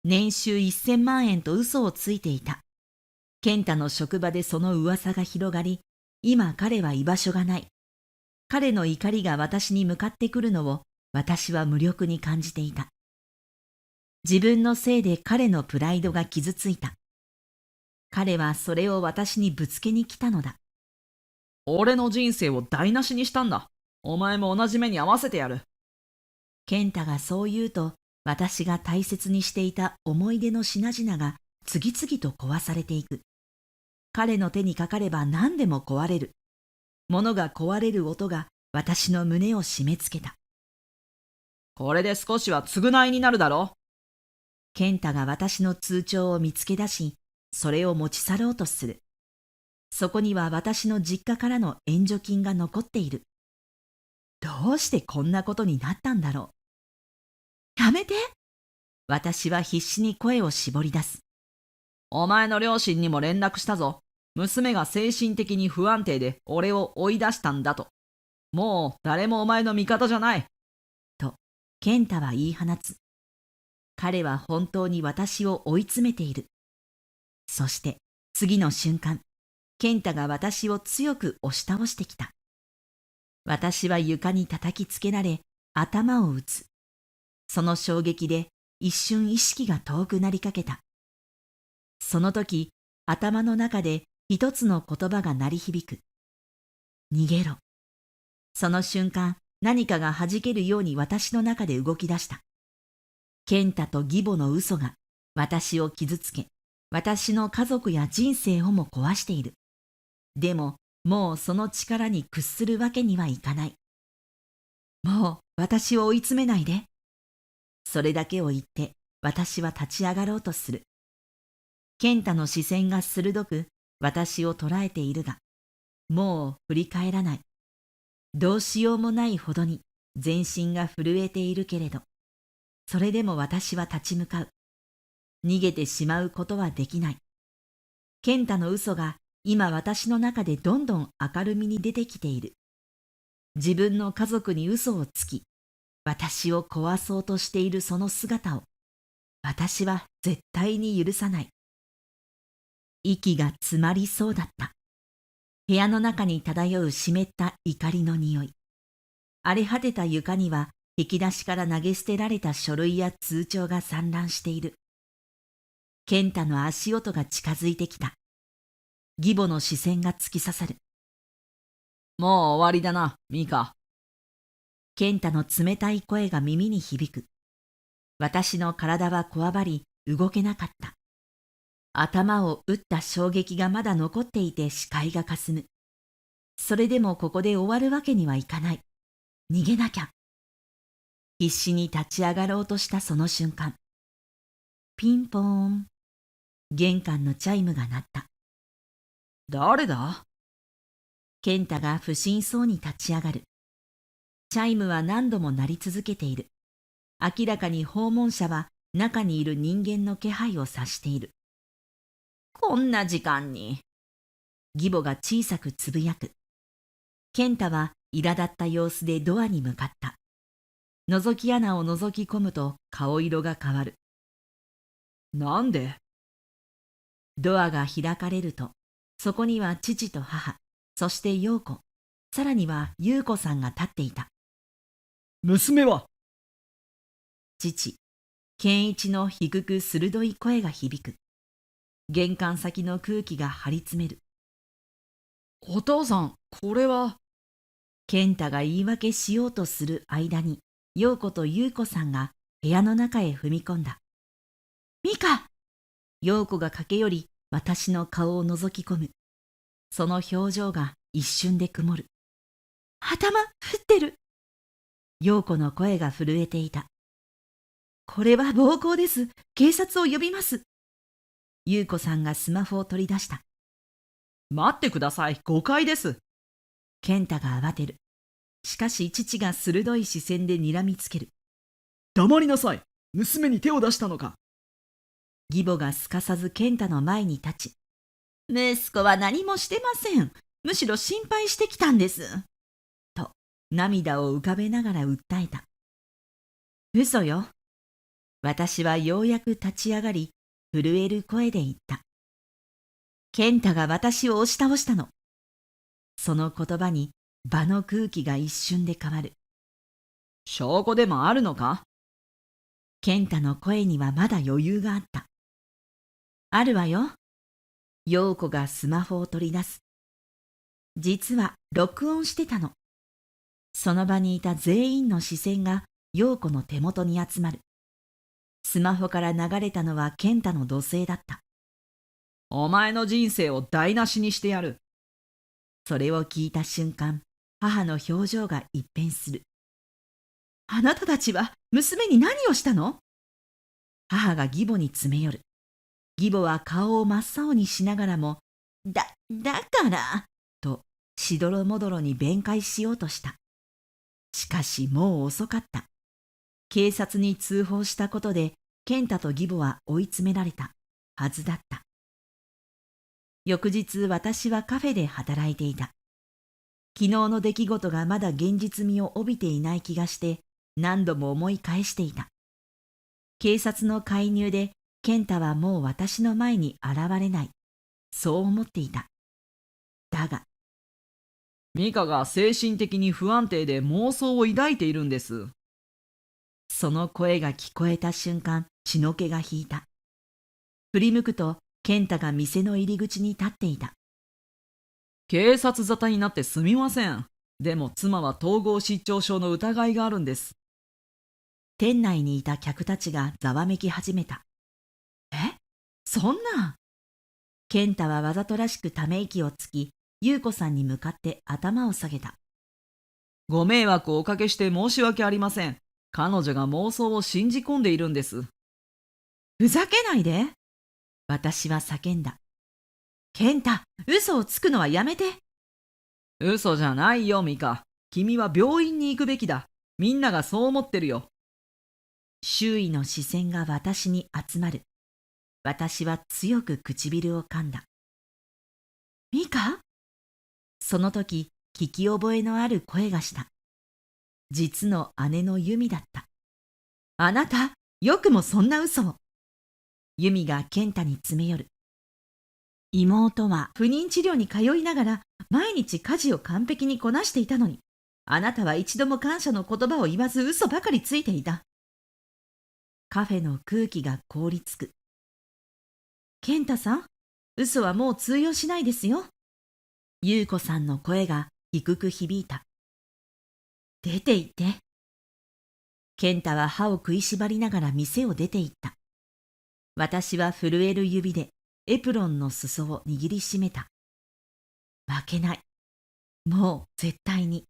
年収1000万円と嘘をついていた。健太の職場でその噂が広がり、今彼は居場所がない。彼の怒りが私に向かってくるのを私は無力に感じていた。自分のせいで彼のプライドが傷ついた。彼はそれを私にぶつけに来たのだ。俺の人生を台無しにしたんだ。お前も同じ目に遭わせてやる。健太がそう言うと、私が大切にしていた思い出の品々が次々と壊されていく。彼の手にかかれば何でも壊れる。物が壊れる音が私の胸を締め付けた。これで少しは償いになるだろう。健太が私の通帳を見つけ出し、それを持ち去ろうとする。そこには私の実家からの援助金が残っている。どうしてこんなことになったんだろう。やめて。私は必死に声を絞り出す。お前の両親にも連絡したぞ。娘が精神的に不安定で俺を追い出したんだと。もう誰もお前の味方じゃない。と、健太は言い放つ。彼は本当に私を追い詰めている。そして次の瞬間、健太が私を強く押し倒してきた。私は床に叩きつけられ、頭を打つ。その衝撃で一瞬意識が遠くなりかけた。その時、頭の中で一つの言葉が鳴り響く。逃げろ。その瞬間、何かが弾けるように私の中で動き出した。健太と義母の嘘が私を傷つけ、私の家族や人生をも壊している。でも、もうその力に屈するわけにはいかない。もう私を追い詰めないで。それだけを言って私は立ち上がろうとする。健太の視線が鋭く私を捉えているが、もう振り返らない。どうしようもないほどに全身が震えているけれど、それでも私は立ち向かう。逃げてしまうことはできない。健太の嘘が今私の中でどんどん明るみに出てきている。自分の家族に嘘をつき、私を壊そうとしているその姿を、私は絶対に許さない。息が詰まりそうだった。部屋の中に漂う湿った怒りの匂い。荒れ果てた床には引き出しから投げ捨てられた書類や通帳が散乱している。健太の足音が近づいてきた。義母の視線が突き刺さる。もう終わりだな、ミカ。健太の冷たい声が耳に響く。私の体はこわばり動けなかった。頭を打った衝撃がまだ残っていて視界がかすむ。それでもここで終わるわけにはいかない。逃げなきゃ。必死に立ち上がろうとしたその瞬間。ピンポーン。玄関のチャイムが鳴った。誰だ？健太が不審そうに立ち上がる。チャイムは何度も鳴り続けている。明らかに訪問者は中にいる人間の気配を察している。こんな時間に。義母が小さくつぶやく。健太は苛立った様子でドアに向かった。覗き穴を覗き込むと顔色が変わる。なんで？ドアが開かれると、そこには父と母、そして陽子、さらには優子さんが立っていた。娘は？父、健一の低く鋭い声が響く。玄関先の空気が張り詰める。お父さん、これは。健太が言い訳しようとする間に、陽子と優子さんが部屋の中へ踏み込んだ。ミカ！陽子が駆け寄り、私の顔を覗き込む。その表情が一瞬で曇る。頭降ってる。陽子の声が震えていた。これは暴行です。警察を呼びます。優子さんがスマホを取り出した。待ってください、誤解です。健太が慌てる。しかし父が鋭い視線で睨みつける。黙りなさい。娘に手を出したのか。義母がすかさず健太の前に立ち、息子は何もしてません。むしろ心配してきたんです。と涙を浮かべながら訴えた。嘘よ。私はようやく立ち上がり、震える声で言った。健太が私を押し倒したの。その言葉に場の空気が一瞬で変わる。証拠でもあるのか？健太の声にはまだ余裕があった。あるわよ。陽子がスマホを取り出す。実は録音してたの。その場にいた全員の視線が陽子の手元に集まる。スマホから流れたのは健太の怒声だった。お前の人生を台無しにしてやる。それを聞いた瞬間、母の表情が一変する。あなたたちは娘に何をしたの？母が義母に詰め寄る。義母は顔を真っ青にしながらも、だから、としどろもどろに弁解しようとした。しかしもう遅かった。警察に通報したことで、健太と義母は追い詰められたはずだった。翌日、私はカフェで働いていた。昨日の出来事がまだ現実味を帯びていない気がして、何度も思い返していた。警察の介入で、健太はもう私の前に現れない。そう思っていた。だが、ミカが精神的に不安定で妄想を抱いているんです。その声が聞こえた瞬間、血の気が引いた。振り向くと、健太が店の入り口に立っていた。警察沙汰になってすみません。でも妻は統合失調症の疑いがあるんです。店内にいた客たちがざわめき始めた。そんな。健太はわざとらしくため息をつき、優子さんに向かって頭を下げた。ご迷惑をおかけして申し訳ありません。彼女が妄想を信じ込んでいるんです。ふざけないで。私は叫んだ。健太、嘘をつくのはやめて。嘘じゃないよ、ミカ。君は病院に行くべきだ。みんながそう思ってるよ。周囲の視線が私に集まる。私は強く唇を噛んだ。ミカ？その時、聞き覚えのある声がした。実の姉のユミだった。あなた、よくもそんな嘘を。ユミが健太に詰め寄る。妹は不妊治療に通いながら毎日家事を完璧にこなしていたのに、あなたは一度も感謝の言葉を言わず嘘ばかりついていた。カフェの空気が凍りつく。健太さん、嘘はもう通用しないですよ。優子さんの声が低く響いた。出て行って。健太は歯を食いしばりながら店を出て行った。私は震える指でエプロンの裾を握りしめた。負けない。もう絶対に。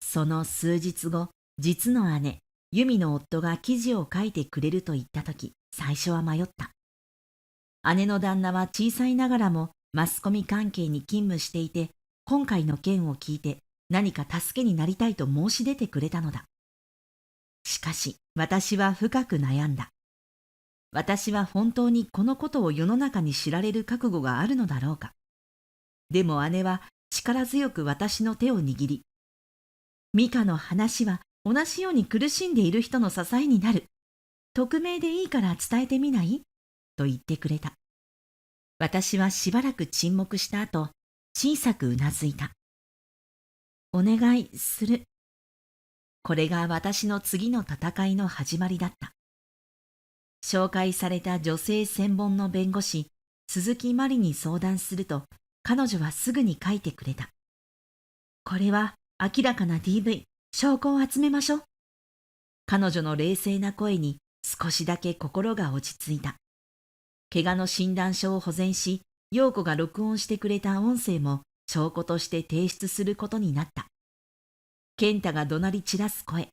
その数日後、実の姉、由美の夫が記事を書いてくれると言ったとき、最初は迷った。姉の旦那は小さいながらもマスコミ関係に勤務していて、今回の件を聞いて何か助けになりたいと申し出てくれたのだ。しかし、私は深く悩んだ。私は本当にこのことを世の中に知られる覚悟があるのだろうか。でも姉は力強く私の手を握り、ミカの話は同じように苦しんでいる人の支えになる。匿名でいいから伝えてみない？と言ってくれた。私はしばらく沈黙した後、小さくうなずいた。お願いする。これが私の次の戦いの始まりだった。紹介された女性専門の弁護士、鈴木まりに相談すると、彼女はすぐに書いてくれた。これは明らかな DV、証拠を集めましょう。彼女の冷静な声に少しだけ心が落ち着いた。怪我の診断書を保全し、陽子が録音してくれた音声も証拠として提出することになった。健太が怒鳴り散らす声、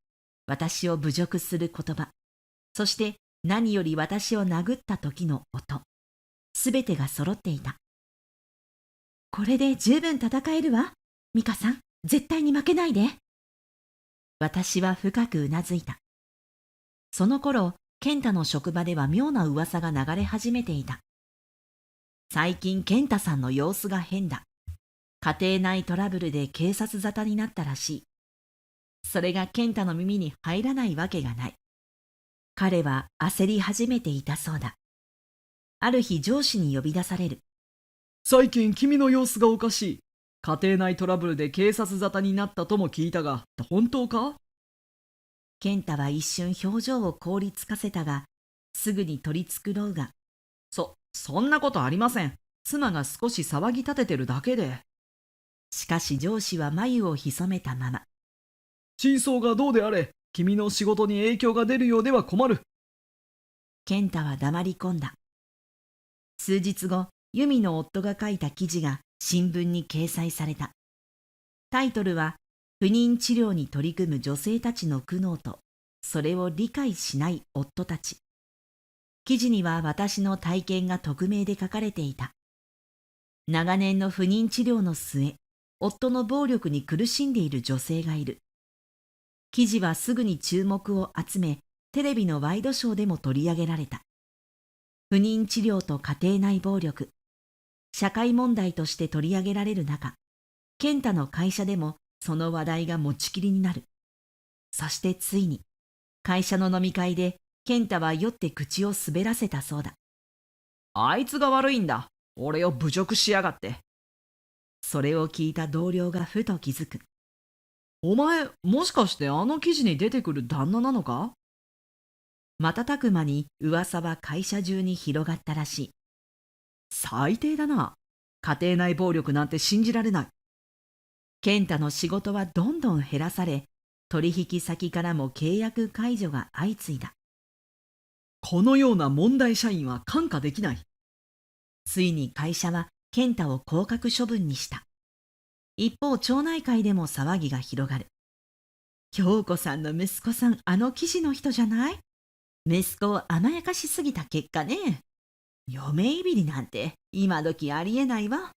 私を侮辱する言葉、そして何より私を殴った時の音、すべてが揃っていた。これで十分戦えるわ。美香さん、絶対に負けないで。私は深くうなずいた。その頃、健太の職場では妙な噂が流れ始めていた。最近健太さんの様子が変だ。家庭内トラブルで警察沙汰になったらしい。それが健太の耳に入らないわけがない。彼は焦り始めていたそうだ。ある日上司に呼び出される。最近君の様子がおかしい。家庭内トラブルで警察沙汰になったとも聞いたが、本当か？健太は一瞬表情を凍りつかせたが、すぐに取り繕うが。そんなことありません。妻が少し騒ぎ立ててるだけで。しかし上司は眉を潜めたまま。真相がどうであれ、君の仕事に影響が出るようでは困る。健太は黙り込んだ。数日後、由美の夫が書いた記事が新聞に掲載された。タイトルは、不妊治療に取り組む女性たちの苦悩と、それを理解しない夫たち。記事には私の体験が匿名で書かれていた。長年の不妊治療の末、夫の暴力に苦しんでいる女性がいる。記事はすぐに注目を集め、テレビのワイドショーでも取り上げられた。不妊治療と家庭内暴力、社会問題として取り上げられる中、健太の会社でもその話題が持ちきりになる。そしてついに、会社の飲み会で健太は酔って口を滑らせたそうだ。あいつが悪いんだ。俺を侮辱しやがって。それを聞いた同僚がふと気づく。お前、もしかしてあの記事に出てくる旦那なのか？瞬く間に噂は会社中に広がったらしい。最低だな。家庭内暴力なんて信じられない。健太の仕事はどんどん減らされ、取引先からも契約解除が相次いだ。このような問題社員は看過できない。ついに会社は健太を降格処分にした。一方、町内会でも騒ぎが広がる。京子さんの息子さん、あの記事の人じゃない？息子を甘やかしすぎた結果ね。嫁いびりなんて今時ありえないわ。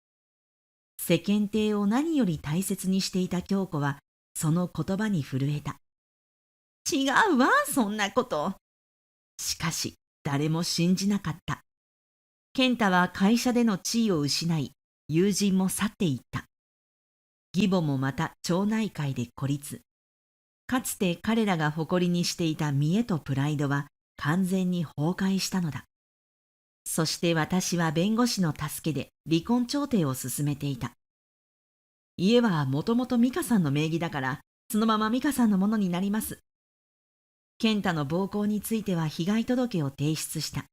世間体を何より大切にしていた京子は、その言葉に震えた。違うわ、そんなこと。しかし、誰も信じなかった。健太は会社での地位を失い、友人も去っていった。義母もまた町内会で孤立。かつて彼らが誇りにしていた見栄とプライドは完全に崩壊したのだ。そして私は弁護士の助けで離婚調停を進めていた。家はもともと美香さんの名義だから、そのまま美香さんのものになります。健太の暴行については被害届を提出した。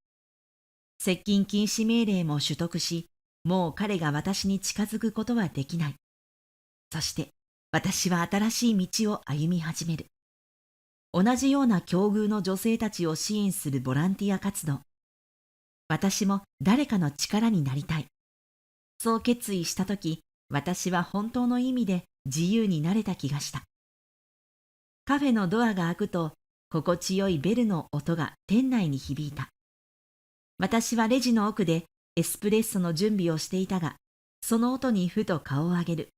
接近禁止命令も取得し、もう彼が私に近づくことはできない。そして私は新しい道を歩み始める。同じような境遇の女性たちを支援するボランティア活動。私も誰かの力になりたい。そう決意したとき、私は本当の意味で自由になれた気がした。カフェのドアが開くと、心地よいベルの音が店内に響いた。私はレジの奥でエスプレッソの準備をしていたが、その音にふと顔を上げる。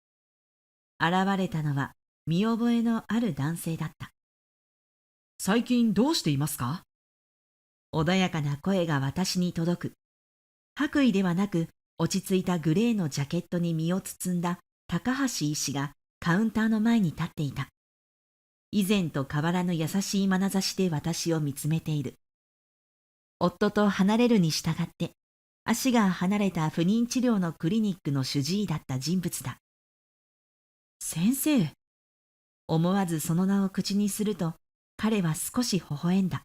現れたのは見覚えのある男性だった。最近どうしていますか？穏やかな声が私に届く。白衣ではなく、落ち着いたグレーのジャケットに身を包んだ高橋医師がカウンターの前に立っていた。以前と変わらぬ優しい眼差しで私を見つめている。夫と離れるに従って、足が離れた不妊治療のクリニックの主治医だった人物だ。先生。思わずその名を口にすると、彼は少し微笑んだ。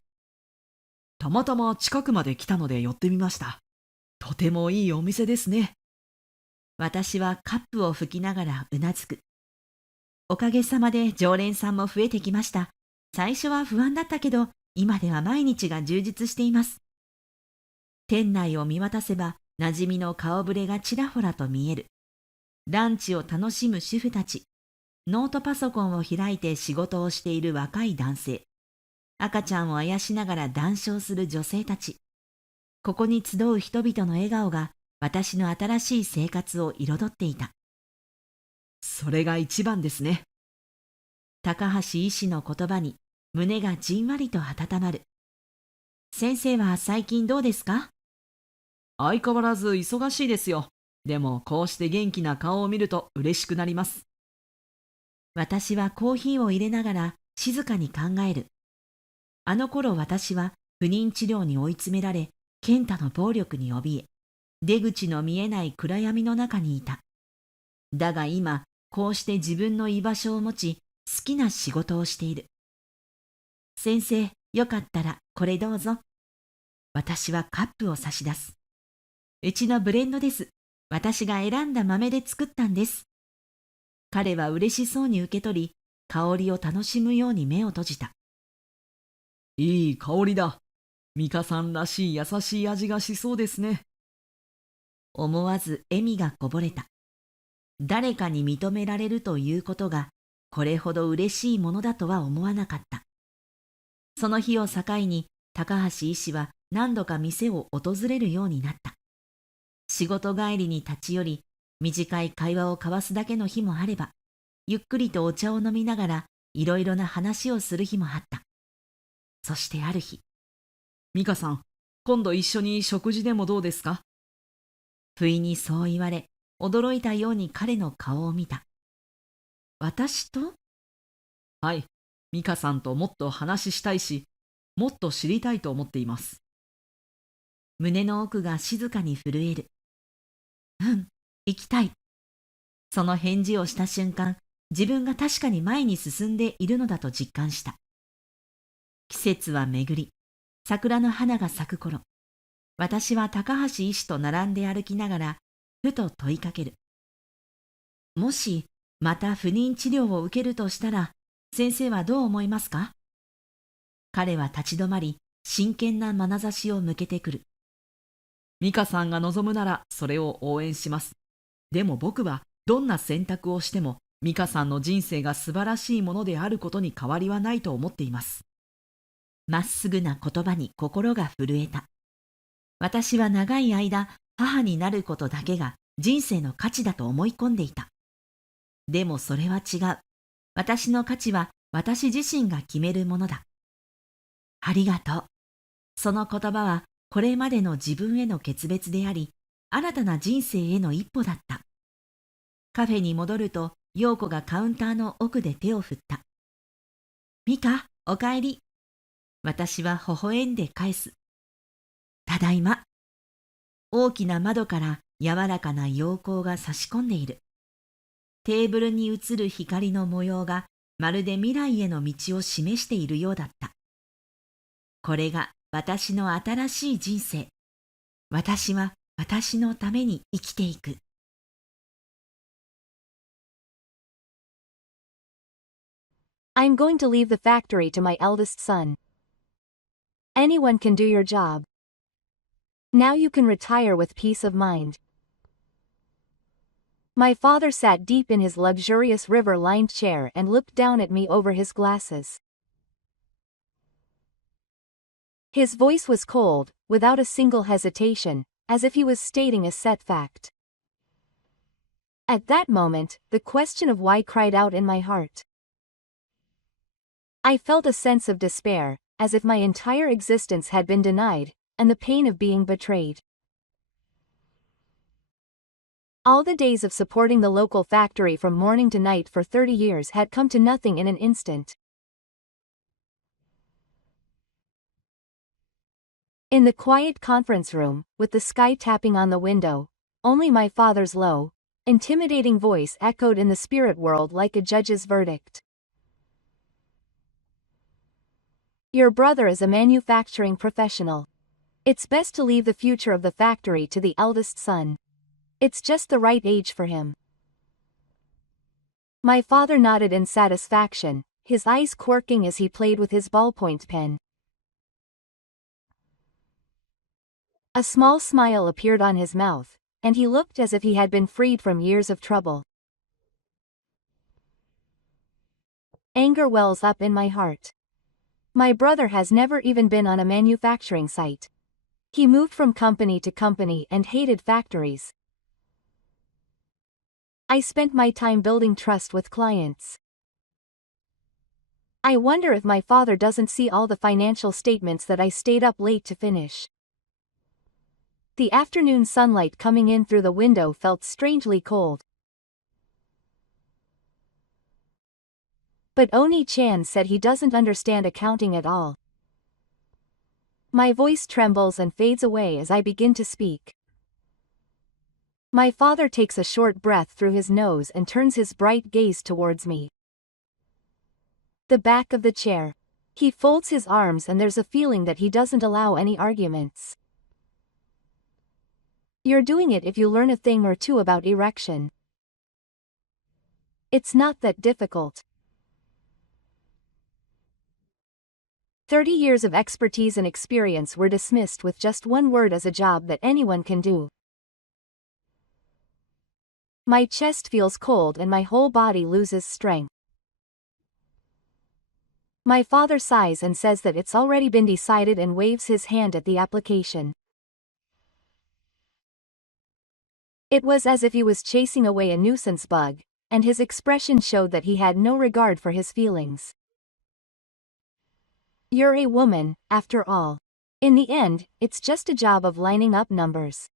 たまたま近くまで来たので寄ってみました。とてもいいお店ですね。私はカップを吹きながらうなずく。おかげさまで常連さんも増えてきました。最初は不安だったけど、今では毎日が充実しています。店内を見渡せば、馴染みの顔ぶれがちらほらと見える。ランチを楽しむ主婦たち。ノートパソコンを開いて仕事をしている若い男性。赤ちゃんをあやしながら談笑する女性たち。ここに集う人々の笑顔が私の新しい生活を彩っていた。それが一番ですね。高橋医師の言葉に胸がじんわりと温まる。先生は最近どうですか？相変わらず忙しいですよ。でもこうして元気な顔を見ると嬉しくなります。私はコーヒーを入れながら静かに考える。あの頃私は不妊治療に追い詰められ、健太の暴力に怯え、出口の見えない暗闇の中にいた。だが今、こうして自分の居場所を持ち、好きな仕事をしている。先生、よかったらこれどうぞ。私はカップを差し出す。うちのブレンドです。私が選んだ豆で作ったんです。彼は嬉しそうに受け取り、香りを楽しむように目を閉じた。いい香りだ。美香さんらしい優しい味がしそうですね。思わず笑みがこぼれた。誰かに認められるということが、これほど嬉しいものだとは思わなかった。その日を境に、高橋医師は何度か店を訪れるようになった。仕事帰りに立ち寄り、短い会話を交わすだけの日もあれば、ゆっくりとお茶を飲みながらいろいろな話をする日もあった。そしてある日、美香さん、今度一緒に食事でもどうですか？不意にそう言われ、驚いたように彼の顔を見た。私と？はい、美香さんともっと話したいし、もっと知りたいと思っています。胸の奥が静かに震える。うん、行きたい。その返事をした瞬間、自分が確かに前に進んでいるのだと実感した。季節は巡り、桜の花が咲く頃、私は高橋医師と並んで歩きながら、ふと問いかける。もし、また不妊治療を受けるとしたら、先生はどう思いますか？彼は立ち止まり、真剣な眼差しを向けてくる。美香さんが望むならそれを応援します。でも僕はどんな選択をしても美香さんの人生が素晴らしいものであることに変わりはないと思っています。まっすぐな言葉に心が震えた。私は長い間、母になることだけが人生の価値だと思い込んでいた。でもそれは違う。私の価値は私自身が決めるものだ。ありがとう。その言葉はこれまでの自分への決別であり、新たな人生への一歩だった。カフェに戻ると、陽子がカウンターの奥で手を振った。ミカ、おかえり。私は微笑んで返す。ただいま。大きな窓から柔らかな陽光が差し込んでいる。テーブルに映る光の模様がまるで未来への道を示しているようだった。これが私の新しい人生。私は私のために生きていく。I'm going to leave the factory to my eldest son. Anyone can do your job. Now you can retire with peace of mind. My father sat deep in his luxurious river-lined chair and looked down at me over his glasses. His voice was cold, without a single hesitation, as if he was stating a set fact. At that moment, the question of why cried out in my heart. I felt a sense of despair, as if my entire existence had been denied, and the pain of being betrayed. All the days of supporting the local factory from morning to night for 30 years had come to nothing in an instant. In the quiet conference room, with the sky tapping on the window, only my father's low, intimidating voice echoed in the spirit world like a judge's verdict. Your brother is a manufacturing professional. It's best to leave the future of the factory to the eldest son. It's just the right age for him. My father nodded in satisfaction, his eyes quirking as he played with his ballpoint pen. A small smile appeared on his mouth, and he looked as if he had been freed from years of trouble. Anger wells up in my heart. My brother has never even been on a manufacturing site. He moved from company to company and hated factories. I spent my time building trust with clients. I wonder if my father doesn't see all the financial statements that I stayed up late to finish. The afternoon sunlight coming in through the window felt strangely cold. But Oni-chan said he doesn't understand accounting at all. My voice trembles and fades away as I begin to speak. My father takes a short breath through his nose and turns his bright gaze towards me. The back of the chair. He folds his arms and there's a feeling that he doesn't allow any arguments. You're doing it if you learn a thing or two about erection. It's not that difficult. 30 years of expertise and experience were dismissed with just one word as a job that anyone can do. My chest feels cold and my whole body loses strength. My father sighs and says that it's already been decided and waves his hand at the application. It was as if he was chasing away a nuisance bug, and his expression showed that he had no regard for his feelings. You're a woman, after all. In the end, it's just a job of lining up numbers.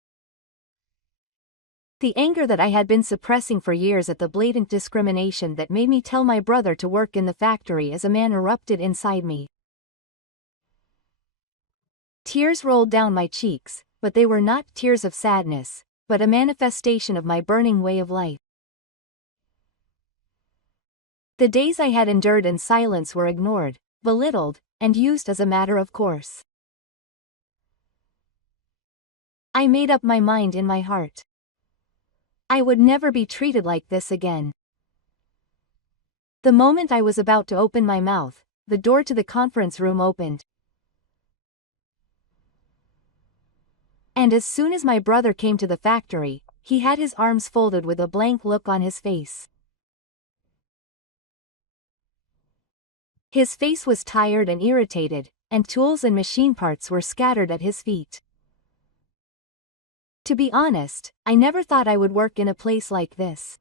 The anger that I had been suppressing for years at the blatant discrimination that made me tell my brother to work in the factory as a man erupted inside me. Tears rolled down my cheeks, but they were not tears of sadness, but a manifestation of my burning way of life. The days I had endured in silence were ignored, belittled, and used as a matter of course. I made up my mind in my heart. I would never be treated like this again. The moment I was about to open my mouth, the door to the conference room opened. And as soon as my brother came to the factory, he had his arms folded with a blank look on his face. His face was tired and irritated, and tools and machine parts were scattered at his feet. To be honest, I never thought I would work in a place like this.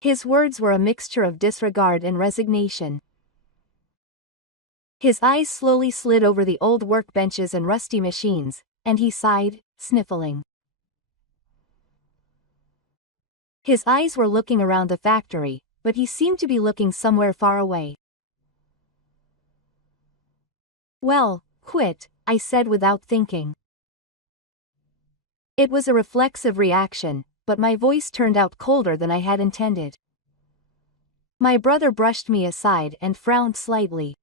His words were a mixture of disregard and resignation. His eyes slowly slid over the old workbenches and rusty machines, and he sighed, sniffling. His eyes were looking around the factory, but he seemed to be looking somewhere far away. "Well, quit," I said without thinking. It was a reflexive reaction, but my voice turned out colder than I had intended. My brother brushed me aside and frowned slightly.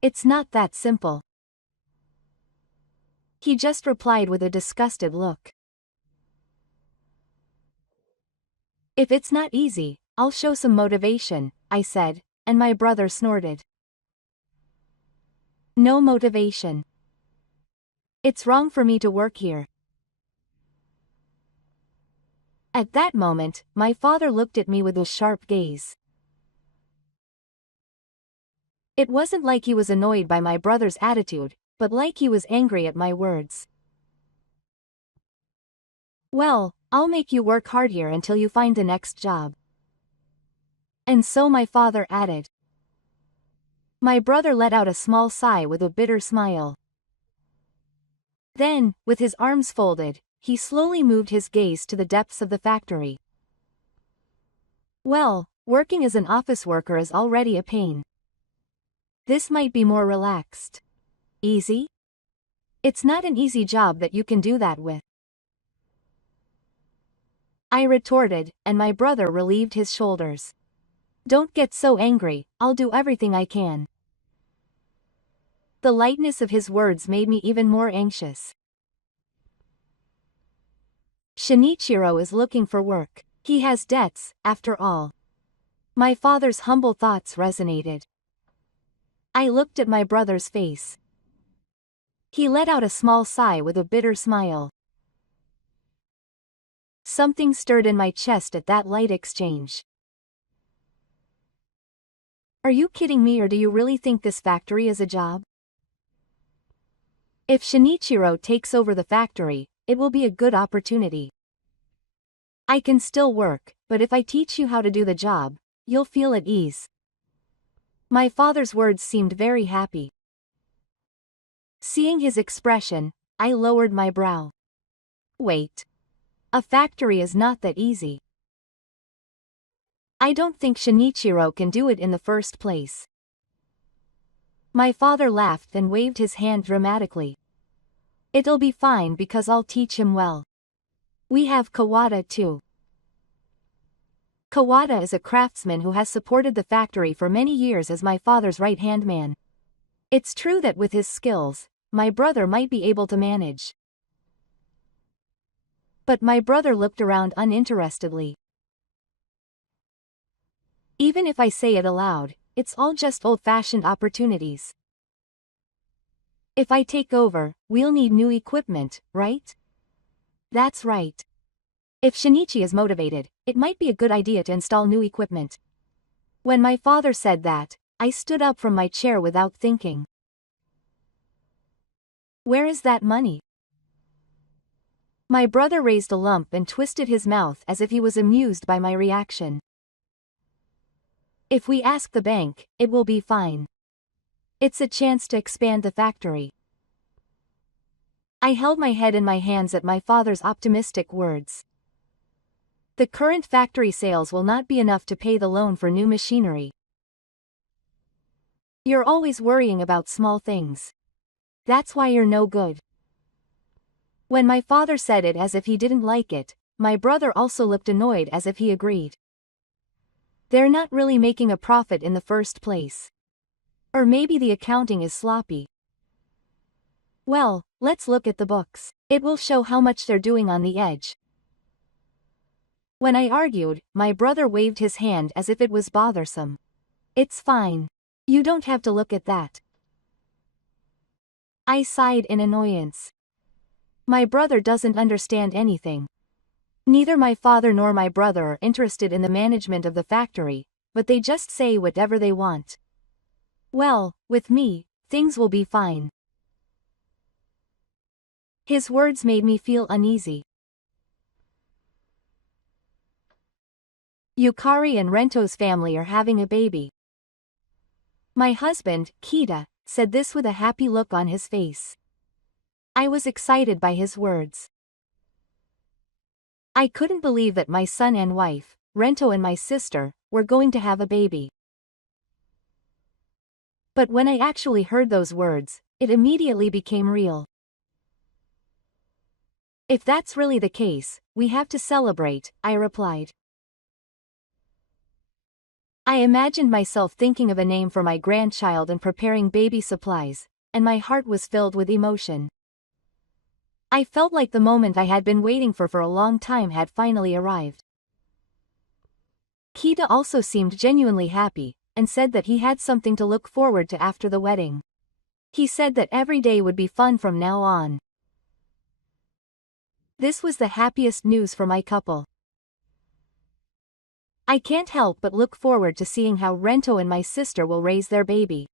"It's not that simple," he just replied with a disgusted look. "If it's not easy, I'll show some motivation," I said, and my brother snorted. "No motivation. It's wrong for me to work here." At that moment, my father looked at me with a sharp gaze. It wasn't like he was annoyed by my brother's attitude, but like he was angry at my words. "Well, I'll make you work hard here until you find the next job." And so my father added. My brother let out a small sigh with a bitter smile. Then, with his arms folded, he slowly moved his gaze to the depths of the factory. "Well, working as an office worker is already a pain. This might be more relaxed. Easy? It's not an easy job that you can do that with," I retorted, and my brother relieved his shoulders. "Don't get so angry, I'll do everything I can." The lightness of his words made me even more anxious. Shinichiro is looking for work. He has debts, after all. My father's humble thoughts resonated. I looked at my brother's face. He let out a small sigh with a bitter smile. Something stirred in my chest at that light exchange. "Are you kidding me, or do you really think this factory is a job? If Shinichiro takes over the factory, it will be a good opportunity. I can still work, but if I teach you how to do the job, you'll feel at ease." My father's words seemed very happy. Seeing his expression, I lowered my brow. Wait. A factory is not that easy. I don't think Shinichiro can do it in the first place. My father laughed and waved his hand dramatically. "It'll be fine because I'll teach him well. We have Kawada too." Kawada is a craftsman who has supported the factory for many years as my father's right-hand man. It's true that with his skills, my brother might be able to manage. But my brother looked around uninterestedly. Even if I say it aloud, it's all just old-fashioned opportunities. If I take over, we'll need new equipment, right? That's right. If Shinichi is motivated, it might be a good idea to install new equipment. When my father said that, I stood up from my chair without thinking. Where is that money? My brother raised a lump and twisted his mouth as if he was amused by my reaction. If we ask the bank, it will be fine. It's a chance to expand the factory. I held my head in my hands at my father's optimistic words. The current factory sales will not be enough to pay the loan for new machinery. You're always worrying about small things. That's why you're no good. When my father said it as if he didn't like it, my brother also looked annoyed as if he agreed. They're not really making a profit in the first place. Or maybe the accounting is sloppy. Well, let's look at the books. It will show how much they're doing on the edge. When I argued, my brother waved his hand as if it was bothersome. It's fine. You don't have to look at that. I sighed in annoyance. My brother doesn't understand anything. Neither my father nor my brother are interested in the management of the factory, but they just say whatever they want. Well, with me, things will be fine. His words made me feel uneasy. Yukari and Rento's family are having a baby. My husband, Kita, said this with a happy look on his face. I was excited by his words. I couldn't believe that my son and wife, Rento and my sister, were going to have a baby. But when I actually heard those words, it immediately became real. If that's really the case, we have to celebrate, I replied. I imagined myself thinking of a name for my grandchild and preparing baby supplies, and my heart was filled with emotion. I felt like the moment I had been waiting for a long time had finally arrived. Kita also seemed genuinely happy, and said that he had something to look forward to after the wedding. He said that every day would be fun from now on. This was the happiest news for my couple. I can't help but look forward to seeing how Rento and my sister will raise their baby.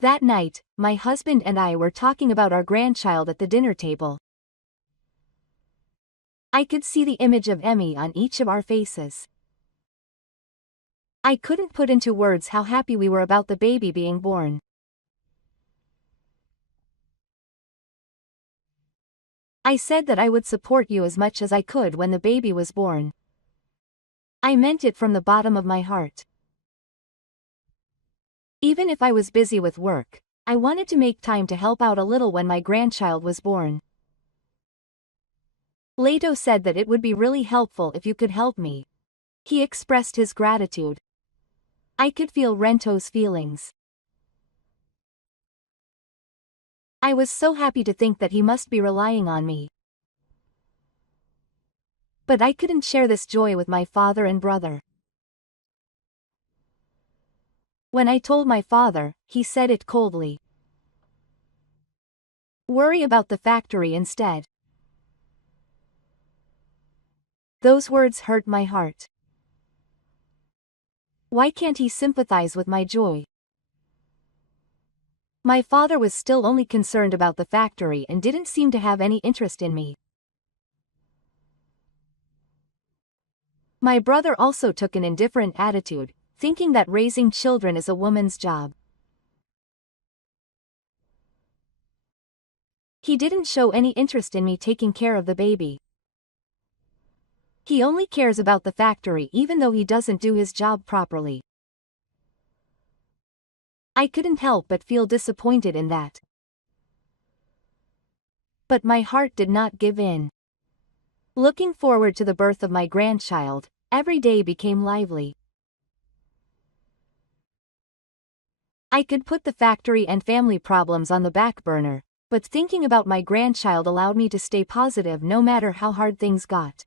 That night, my husband and I were talking about our grandchild at the dinner table. I could see the image of Emmy on each of our faces. I couldn't put into words how happy we were about the baby being born. I said that I would support you as much as I could when the baby was born. I meant it from the bottom of my heart. Even if I was busy with work, I wanted to make time to help out a little when my grandchild was born. Leto said that it would be really helpful if you could help me. He expressed his gratitude. I could feel Rento's feelings. I was so happy to think that he must be relying on me. But I couldn't share this joy with my father and brother. When I told my father, he said it coldly. Worry about the factory instead. Those words hurt my heart. Why can't he sympathize with my joy? My father was still only concerned about the factory and didn't seem to have any interest in me. My brother also took an indifferent attitude, thinking that raising children is a woman's job. He didn't show any interest in me taking care of the baby. He only cares about the factory even though he doesn't do his job properly. I couldn't help but feel disappointed in that. But my heart did not give in. Looking forward to the birth of my grandchild, every day became lively. I could put the factory and family problems on the back burner, but thinking about my grandchild allowed me to stay positive no matter how hard things got.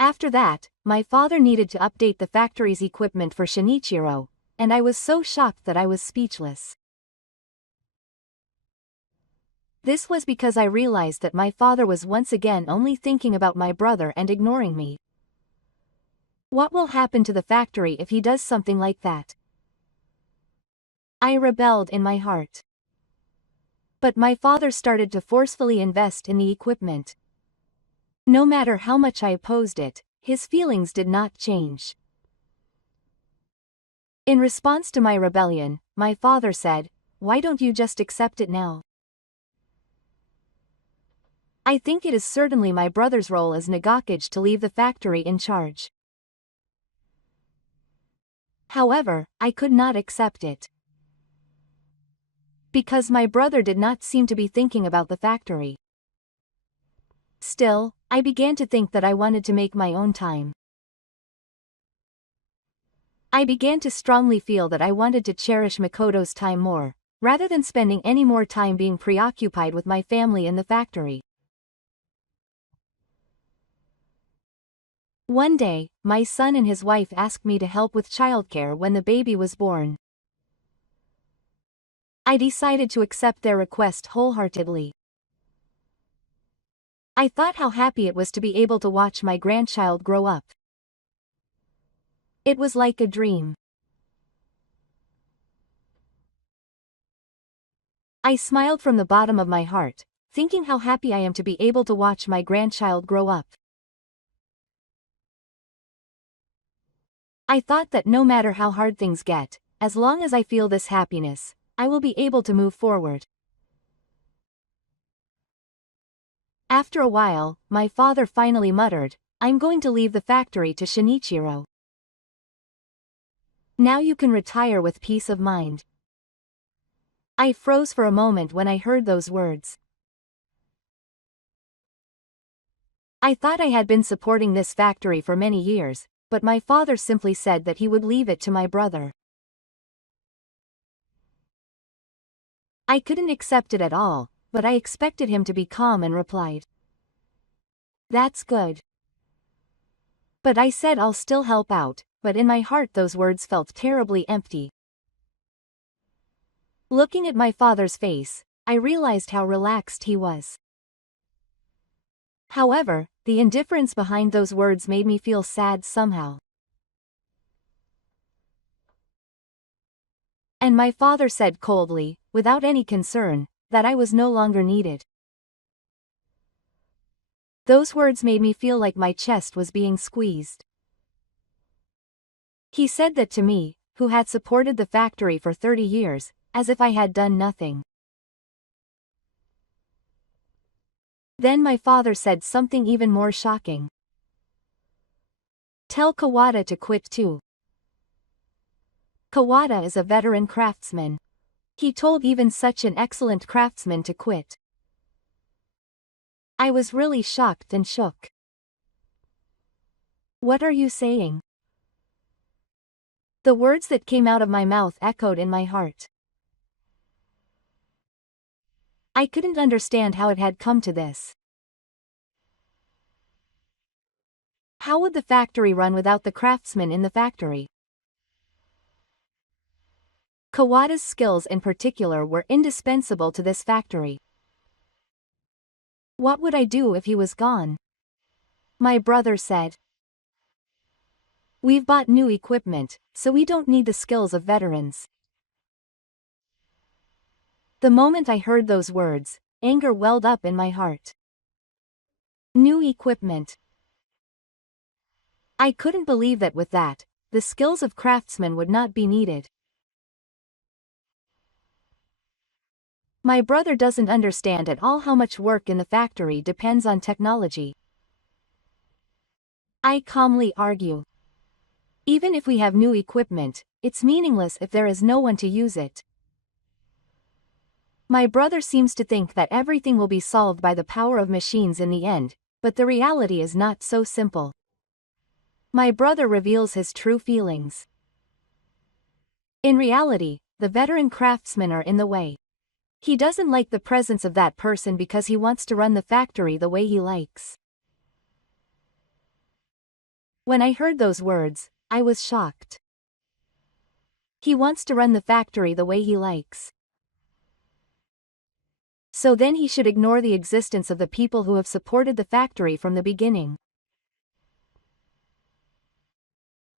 After that, my father needed to update the factory's equipment for Shinichiro, and I was so shocked that I was speechless. This was because I realized that my father was once again only thinking about my brother and ignoring me. What will happen to the factory if he does something like that? I rebelled in my heart. But my father started to forcefully invest in the equipment. No matter how much I opposed it, his feelings did not change. In response to my rebellion, my father said, "Why don't you just accept it now?" I think it is certainly my brother's role as Nagakage to leave the factory in charge. However, I could not accept it. Because my brother did not seem to be thinking about the factory. Still, I began to think that I wanted to make my own time. I began to strongly feel that I wanted to cherish Makoto's time more, rather than spending any more time being preoccupied with my family in the factory. One day, my son and his wife asked me to help with childcare when the baby was born. I decided to accept their request wholeheartedly. I thought how happy it was to be able to watch my grandchild grow up. It was like a dream. I smiled from the bottom of my heart, thinking how happy I am to be able to watch my grandchild grow up. I thought that no matter how hard things get, as long as I feel this happiness, I will be able to move forward. After a while, my father finally muttered, "I'm going to leave the factory to Shinichiro. Now you can retire with peace of mind." I froze for a moment when I heard those words. I thought I had been supporting this factory for many years, but my father simply said that he would leave it to my brother. I couldn't accept it at all, but I expected him to be calm and replied, "That's good." But I said I'll still help out, but in my heart those words felt terribly empty. Looking at my father's face, I realized how relaxed he was. However, the indifference behind those words made me feel sad somehow. And my father said coldly, without any concern, that I was no longer needed. Those words made me feel like my chest was being squeezed. He said that to me, who had supported the factory for 30 years, as if I had done nothing. Then my father said something even more shocking. "Tell Kawada to quit too." Kawada is a veteran craftsman. He told even such an excellent craftsman to quit. I was really shocked and shook. "What are you saying?" The words that came out of my mouth echoed in my heart. I couldn't understand how it had come to this. How would the factory run without the craftsmen in the factory? Kawada's skills in particular were indispensable to this factory. What would I do if he was gone? My brother said, "We've bought new equipment, so we don't need the skills of veterans." The moment I heard those words, anger welled up in my heart. New equipment. I couldn't believe that with that, the skills of craftsmen would not be needed. My brother doesn't understand at all how much work in the factory depends on technology. I calmly argue. Even if we have new equipment, it's meaningless if there is no one to use it. My brother seems to think that everything will be solved by the power of machines in the end, but the reality is not so simple. My brother reveals his true feelings. In reality, the veteran craftsmen are in the way. He doesn't like the presence of that person because he wants to run the factory the way he likes. When I heard those words, I was shocked. He wants to run the factory the way he likes. So then he should ignore the existence of the people who have supported the factory from the beginning.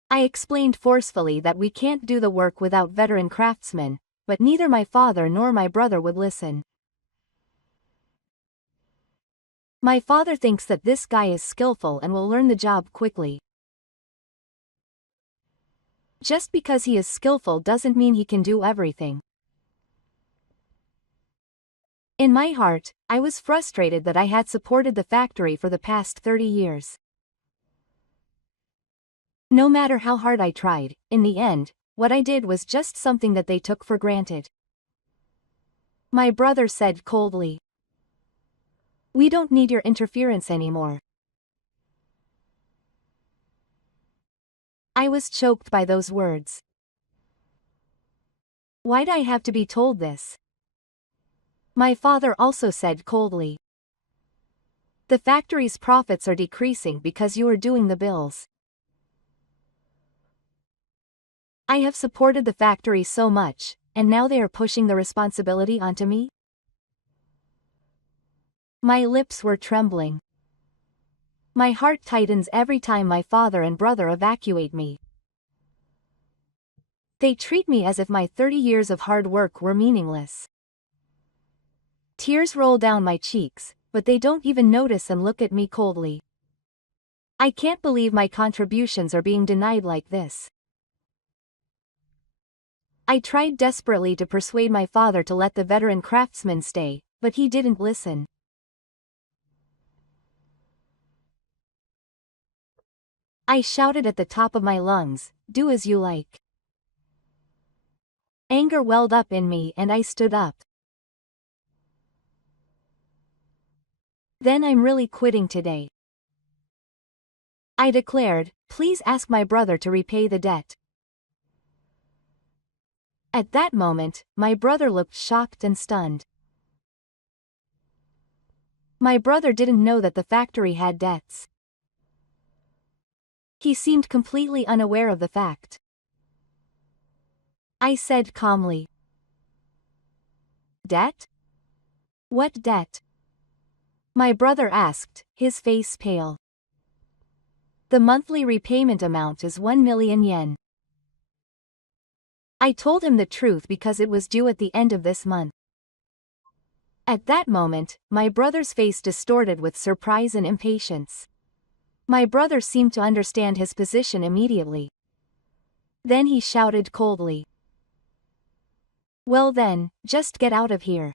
I explained forcefully that we can't do the work without veteran craftsmen, but neither my father nor my brother would listen. My father thinks that this guy is skillful and will learn the job quickly. Just because he is skillful doesn't mean he can do everything. In my heart, I was frustrated that I had supported the factory for the past 30 years. No matter how hard I tried, in the end, what I did was just something that they took for granted. My brother said coldly, "We don't need your interference anymore." I was choked by those words. Why'd I have to be told this? My father also said coldly, "The factory's profits are decreasing because you are doing the bills." I have supported the factory so much, and now they are pushing the responsibility onto me? My lips were trembling. My heart tightens every time my father and brother evacuate me. They treat me as if my 30 years of hard work were meaningless. Tears roll down my cheeks, but they don't even notice and look at me coldly. I can't believe my contributions are being denied like this. I tried desperately to persuade my father to let the veteran craftsman stay, but he didn't listen. I shouted at the top of my lungs, "Do as you like." Anger welled up in me and I stood up. "Then I'm really quitting today," I declared. "Please ask my brother to repay the debt." At that moment, my brother looked shocked and stunned. My brother didn't know that the factory had debts. He seemed completely unaware of the fact. I said calmly, "Debt? What debt?" My brother asked, his face pale. "The monthly repayment amount is 1 million yen. I told him the truth because it was due at the end of this month. At that moment, my brother's face distorted with surprise and impatience. My brother seemed to understand his position immediately. Then he shouted coldly, "Well then, just get out of here."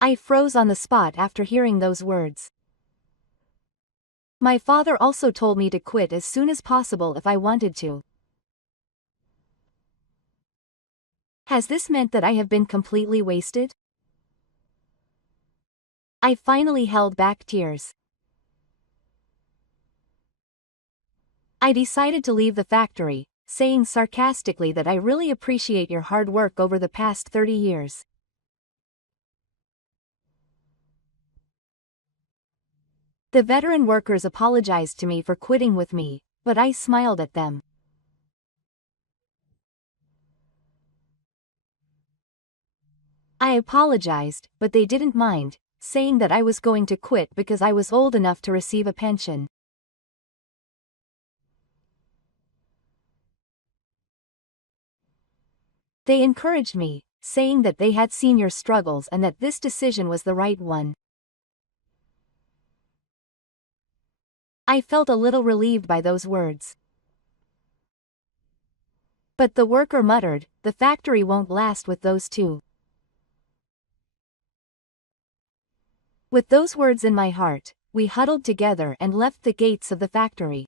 I froze on the spot after hearing those words. My father also told me to quit as soon as possible if I wanted to. Has this meant that I have been completely wasted? I finally held back tears. I decided to leave the factory, saying sarcastically that I really appreciate your hard work over the past 30 years. The veteran workers apologized to me for quitting with me, but I smiled at them. I apologized, but they didn't mind, saying that I was going to quit because I was old enough to receive a pension. They encouraged me, saying that they had seen your struggles and that this decision was the right one. I felt a little relieved by those words. But the worker muttered, "The factory won't last with those two." With those words in my heart, we huddled together and left the gates of the factory.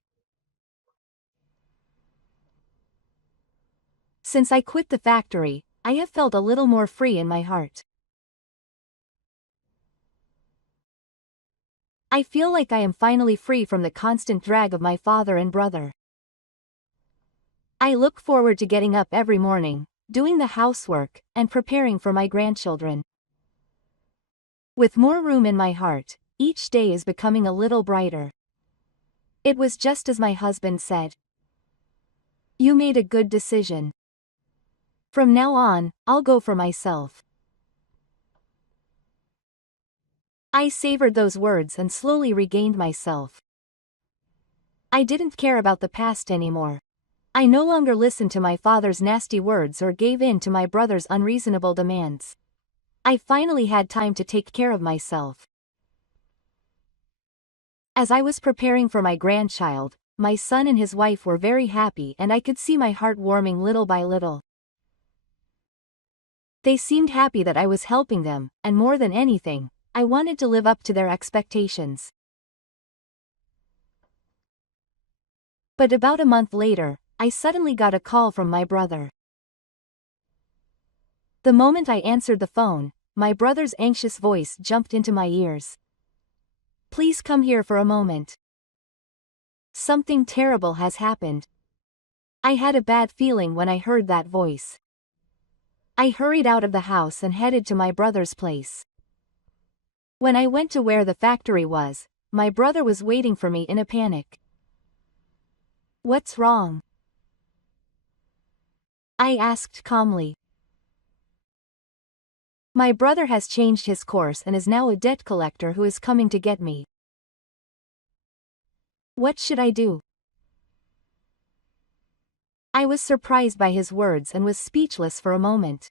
Since I quit the factory, I have felt a little more free in my heart. I feel like I am finally free from the constant drag of my father and brother. I look forward to getting up every morning, doing the housework, and preparing for my grandchildren. With more room in my heart, each day is becoming a little brighter. It was just as my husband said. You made a good decision. From now on, I'll go for myself. I savored those words and slowly regained myself. I didn't care about the past anymore. I no longer listened to my father's nasty words or gave in to my brother's unreasonable demands. I finally had time to take care of myself. As I was preparing for my grandchild, my son and his wife were very happy and I could see my heart warming little by little. They seemed happy that I was helping them, and more than anything, I wanted to live up to their expectations. But about a month later, I suddenly got a call from my brother. The moment I answered the phone, my brother's anxious voice jumped into my ears. Please come here for a moment. Something terrible has happened. I had a bad feeling when I heard that voice. I hurried out of the house and headed to my brother's place. When I went to where the factory was, my brother was waiting for me in a panic. What's wrong? I asked calmly. My brother has changed his course and is now a debt collector who is coming to get me. What should I do? I was surprised by his words and was speechless for a moment.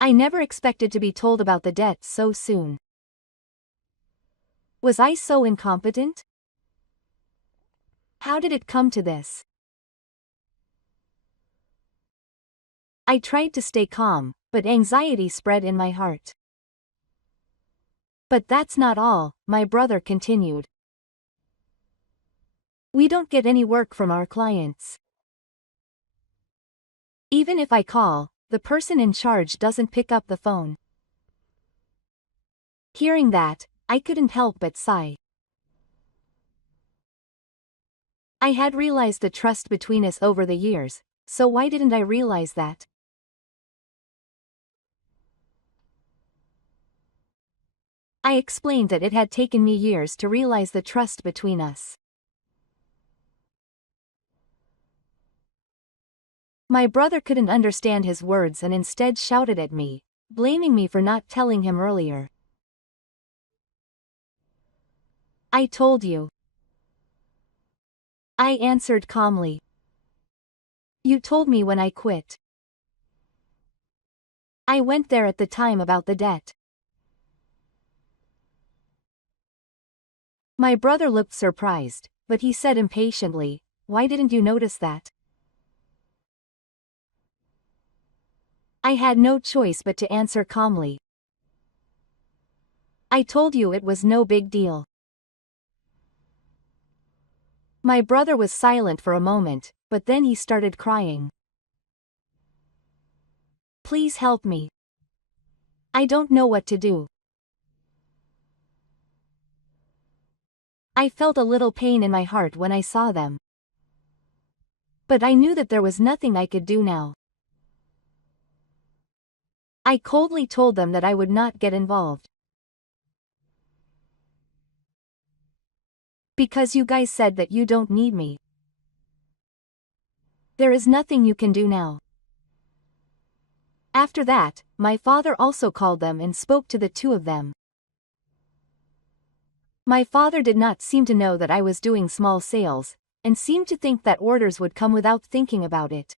I never expected to be told about the debt so soon. Was I so incompetent? How did it come to this? I tried to stay calm, but anxiety spread in my heart. But that's not all, my brother continued. We don't get any work from our clients. Even if I call, the person in charge doesn't pick up the phone. Hearing that, I couldn't help but sigh. I had realized the trust between us over the years, so why didn't I realize that? I explained that it had taken me years to realize the trust between us. My brother couldn't understand his words and instead shouted at me, blaming me for not telling him earlier. I told you. I answered calmly. You told me when I quit. I went there at the time about the debt. My brother looked surprised, but he said impatiently, "Why didn't you notice that?" I had no choice but to answer calmly. I told you it was no big deal. My brother was silent for a moment, but then he started crying. Please help me. I don't know what to do. I felt a little pain in my heart when I saw them. But I knew that there was nothing I could do now. I coldly told them that I would not get involved. Because you guys said that you don't need me. There is nothing you can do now. After that, my father also called them and spoke to the two of them. My father did not seem to know that I was doing small sales, and seemed to think that orders would come without thinking about it.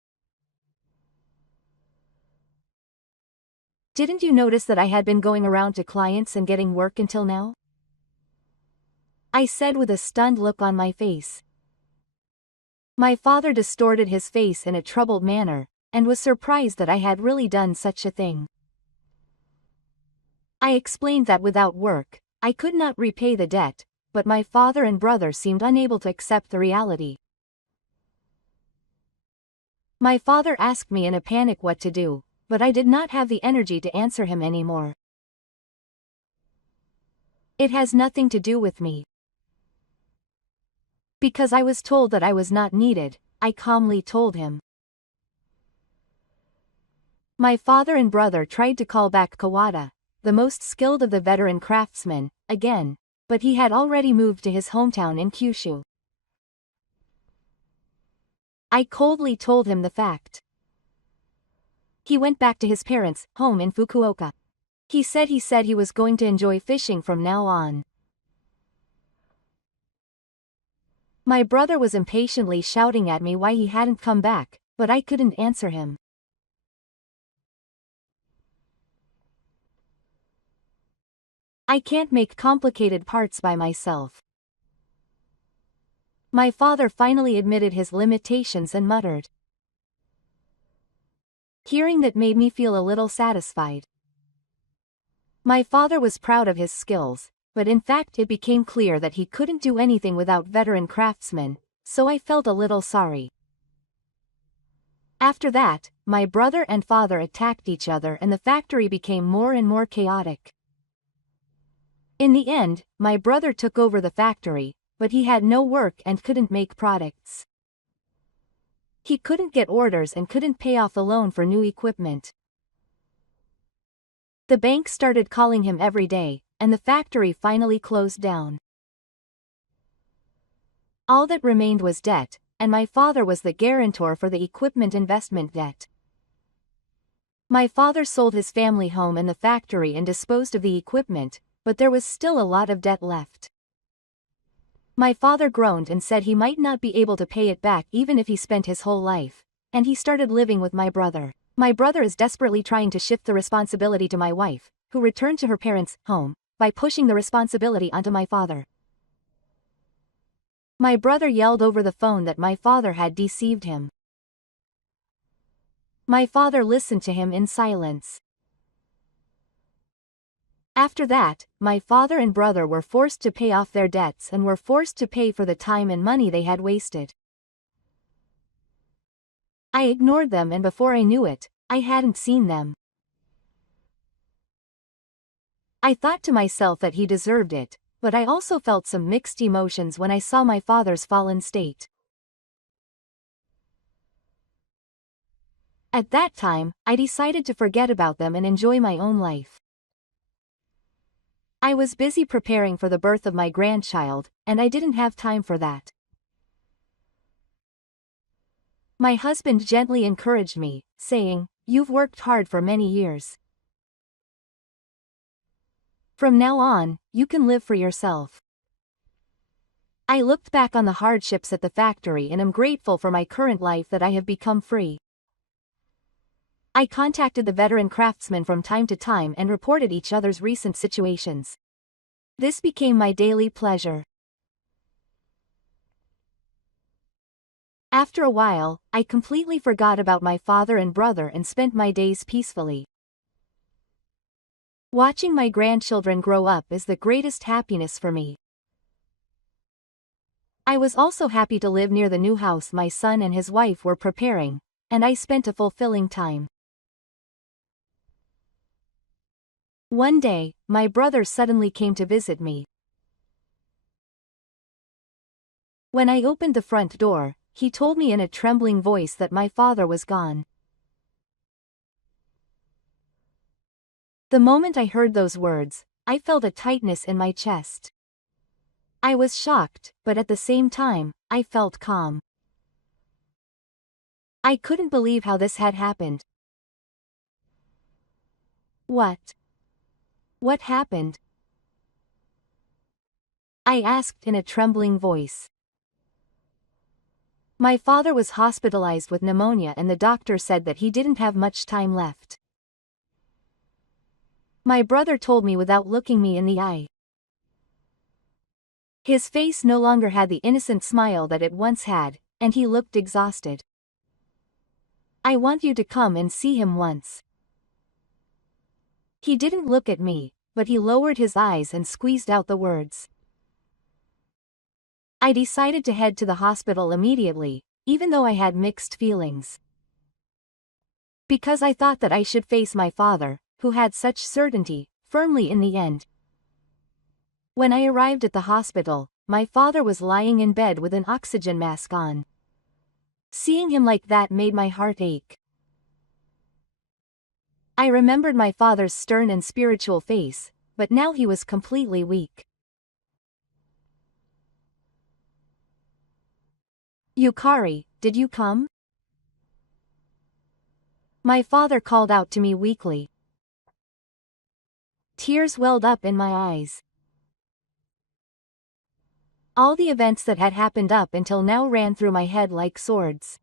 Didn't you notice that I had been going around to clients and getting work until now? I said with a stunned look on my face. My father distorted his face in a troubled manner, and was surprised that I had really done such a thing. I explained that without work, I could not repay the debt, but my father and brother seemed unable to accept the reality. My father asked me in a panic what to do, but I did not have the energy to answer him anymore. It has nothing to do with me. Because I was told that I was not needed, I calmly told him. My father and brother tried to call back Kawada, the most skilled of the veteran craftsmen, again, but he had already moved to his hometown in Kyushu. I coldly told him the fact. He went back to his parents' home in Fukuoka. He said he was going to enjoy fishing from now on. My brother was impatiently shouting at me why he hadn't come back, but I couldn't answer him. I can't make complicated parts by myself. My father finally admitted his limitations and muttered. Hearing that made me feel a little satisfied. My father was proud of his skills, but in fact it became clear that he couldn't do anything without veteran craftsmen, so I felt a little sorry. After that, my brother and father attacked each other and the factory became more and more chaotic. In the end, my brother took over the factory, but he had no work and couldn't make products. He couldn't get orders and couldn't pay off the loan for new equipment. The bank started calling him every day, and the factory finally closed down. All that remained was debt, and my father was the guarantor for the equipment investment debt. My father sold his family home and the factory and disposed of the equipment, but there was still a lot of debt left. My father groaned and said he might not be able to pay it back even if he spent his whole life, and he started living with my brother. My brother is desperately trying to shift the responsibility to my wife, who returned to her parents' home, by pushing the responsibility onto my father. My brother yelled over the phone that my father had deceived him. My father listened to him in silence. After that, my father and brother were forced to pay off their debts and were forced to pay for the time and money they had wasted. I ignored them, and before I knew it, I hadn't seen them. I thought to myself that he deserved it, but I also felt some mixed emotions when I saw my father's fallen state. At that time, I decided to forget about them and enjoy my own life. I was busy preparing for the birth of my grandchild, and I didn't have time for that. My husband gently encouraged me, saying, "You've worked hard for many years. From now on, you can live for yourself." I looked back on the hardships at the factory and am grateful for my current life that I have become free. I contacted the veteran craftsmen from time to time and reported each other's recent situations. This became my daily pleasure. After a while, I completely forgot about my father and brother and spent my days peacefully. Watching my grandchildren grow up is the greatest happiness for me. I was also happy to live near the new house my son and his wife were preparing, and I spent a fulfilling time. One day, my brother suddenly came to visit me. When I opened the front door, he told me in a trembling voice that my father was gone. The moment I heard those words, I felt a tightness in my chest. I was shocked, but at the same time, I felt calm. I couldn't believe how this had happened. What happened?" I asked in a trembling voice. My father was hospitalized with pneumonia and the doctor said that he didn't have much time left. My brother told me without looking me in the eye. His face no longer had the innocent smile that it once had, and he looked exhausted. "I want you to come and see him once." He didn't look at me, but he lowered his eyes and squeezed out the words. I decided to head to the hospital immediately, even though I had mixed feelings. Because I thought that I should face my father, who had such certainty, firmly in the end. When I arrived at the hospital, my father was lying in bed with an oxygen mask on. Seeing him like that made my heart ache. I remembered my father's stern and spiritual face, but now he was completely weak. "Yukari, did you come?" My father called out to me weakly. Tears welled up in my eyes. All the events that had happened up until now ran through my head like swords.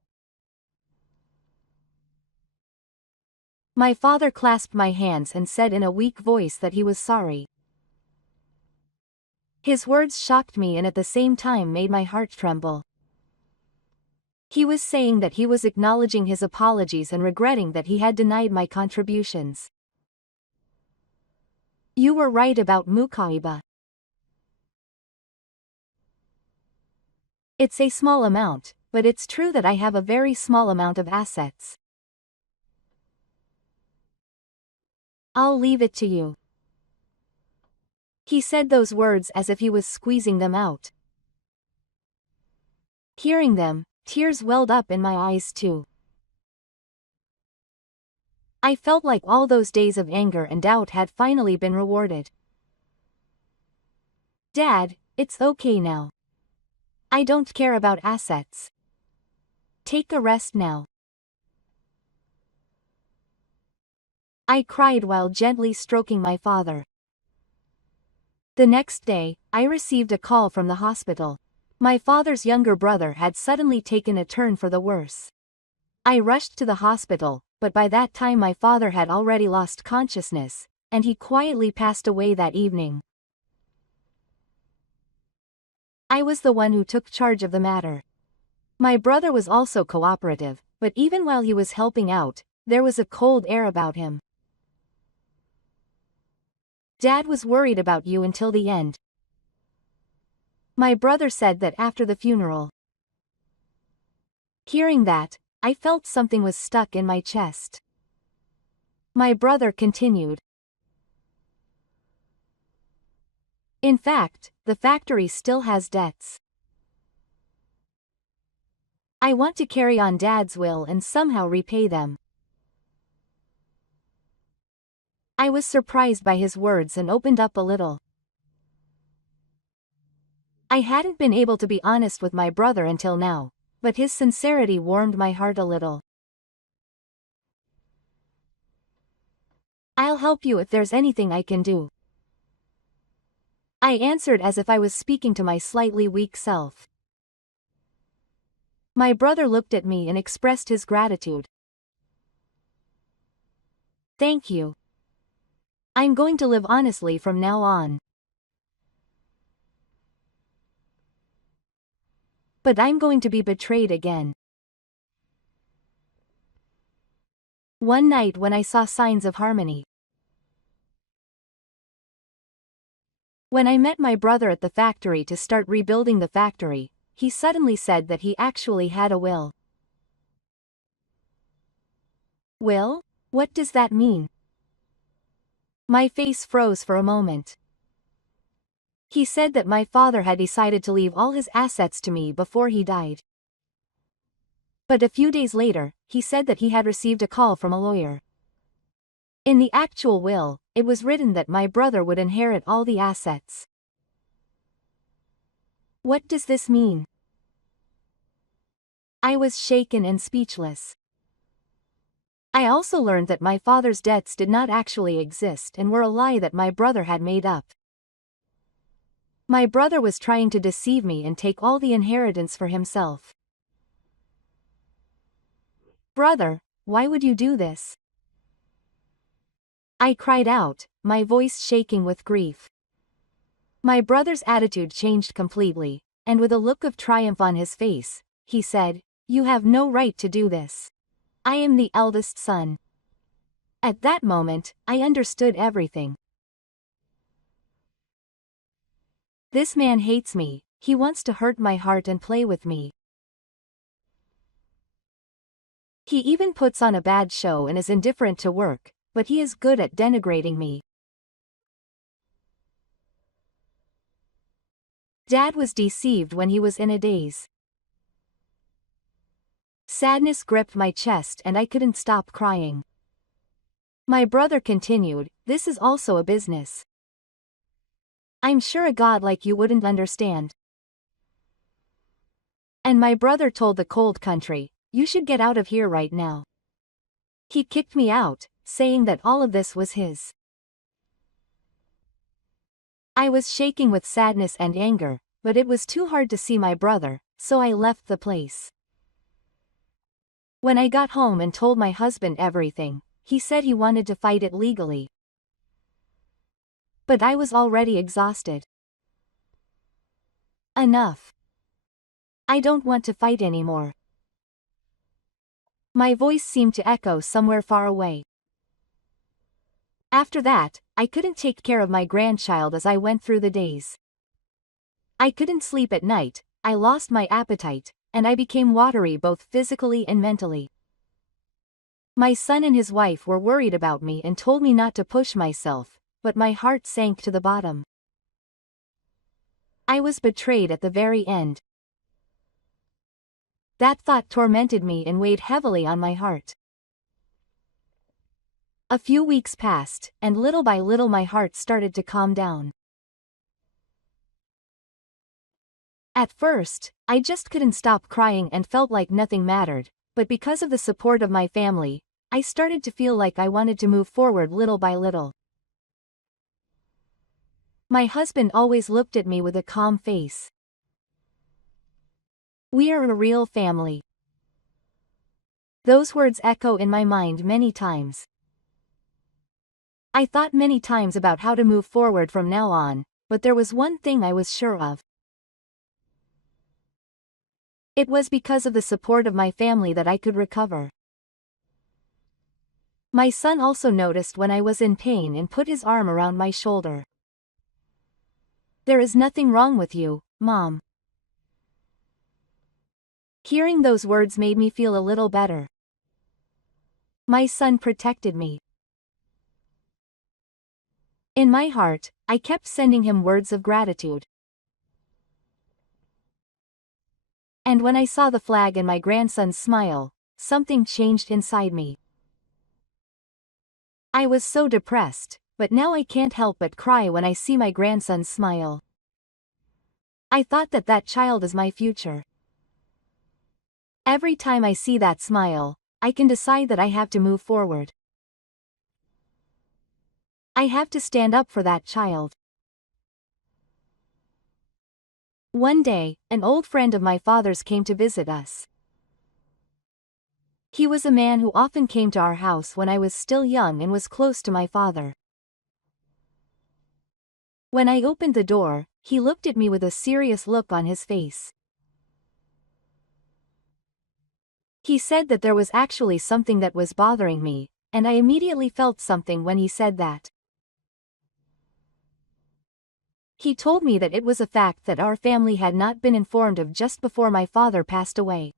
My father clasped my hands and said in a weak voice that he was sorry. His words shocked me and at the same time made my heart tremble. He was saying that he was acknowledging his apologies and regretting that he had denied my contributions. "You were right about Mukaiba. It's a small amount, but it's true that I have a very small amount of assets. I'll leave it to you." He said those words as if he was squeezing them out. Hearing them, tears welled up in my eyes too. I felt like all those days of anger and doubt had finally been rewarded. "Dad, it's okay now. I don't care about assets. Take a rest now." I cried while gently stroking my father. The next day, I received a call from the hospital. My father's younger brother had suddenly taken a turn for the worse. I rushed to the hospital, but by that time my father had already lost consciousness, and he quietly passed away that evening. I was the one who took charge of the matter. My brother was also cooperative, but even while he was helping out, there was a cold air about him. Dad was worried about you until the end. My brother said that after the funeral. Hearing that, I felt something was stuck in my chest. My brother continued. In fact, the factory still has debts. I want to carry on Dad's will and somehow repay them. I was surprised by his words and opened up a little. I hadn't been able to be honest with my brother until now, but his sincerity warmed my heart a little. I'll help you if there's anything I can do, I answered as if I was speaking to my slightly weak self. My brother looked at me and expressed his gratitude. Thank you. I'm going to live honestly from now on. But I'm going to be betrayed again. One night when I saw signs of harmony. When I met my brother at the factory to start rebuilding the factory, he suddenly said that he actually had a will. Will? What does that mean? My face froze for a moment. He said that my father had decided to leave all his assets to me before he died. But a few days later, he said that he had received a call from a lawyer. In the actual will, it was written that my brother would inherit all the assets. What does this mean? I was shaken and speechless. I also learned that my father's debts did not actually exist and were a lie that my brother had made up. My brother was trying to deceive me and take all the inheritance for himself. Brother, why would you do this? I cried out, my voice shaking with grief. My brother's attitude changed completely, and with a look of triumph on his face, he said, "You have no right to do this. I am the eldest son." At that moment, I understood everything. This man hates me, he wants to hurt my heart and play with me. He even puts on a bad show and is indifferent to work, but he is good at denigrating me. Dad was deceived when he was in a daze. Sadness gripped my chest and I couldn't stop crying. My brother continued, "This is also a business. I'm sure a god like you wouldn't understand." And my brother told the cold country, "You should get out of here right now." He kicked me out, saying that all of this was his. I was shaking with sadness and anger, but it was too hard to see my brother, so I left the place. When I got home and told my husband everything, he said he wanted to fight it legally. But I was already exhausted. Enough. I don't want to fight anymore. My voice seemed to echo somewhere far away. After that, I couldn't take care of my grandchild as I went through the days. I couldn't sleep at night, I lost my appetite, and I became watery both physically and mentally. My son and his wife were worried about me and told me not to push myself, but my heart sank to the bottom. I was betrayed at the very end. That thought tormented me and weighed heavily on my heart. A few weeks passed, and little by little my heart started to calm down. At first, I just couldn't stop crying and felt like nothing mattered, but because of the support of my family, I started to feel like I wanted to move forward little by little. My husband always looked at me with a calm face. "We are a real family. Those words echo in my mind many times. I thought many times about how to move forward from now on, but there was one thing I was sure of. It was because of the support of my family that I could recover. My son also noticed when I was in pain and put his arm around my shoulder. "There is nothing wrong with you, Mom." Hearing those words made me feel a little better. My son protected me. In my heart, I kept sending him words of gratitude. And when I saw the flag and my grandson's smile, something changed inside me. I was so depressed, but now I can't help but cry when I see my grandson's smile. I thought that that child is my future. Every time I see that smile, I can decide that I have to move forward. I have to stand up for that child. One day, an old friend of my father's came to visit us. He was a man who often came to our house when I was still young and was close to my father. When I opened the door, he looked at me with a serious look on his face. He said that there was actually something that was bothering me, and I immediately felt something when he said that. He told me that it was a fact that our family had not been informed of just before my father passed away.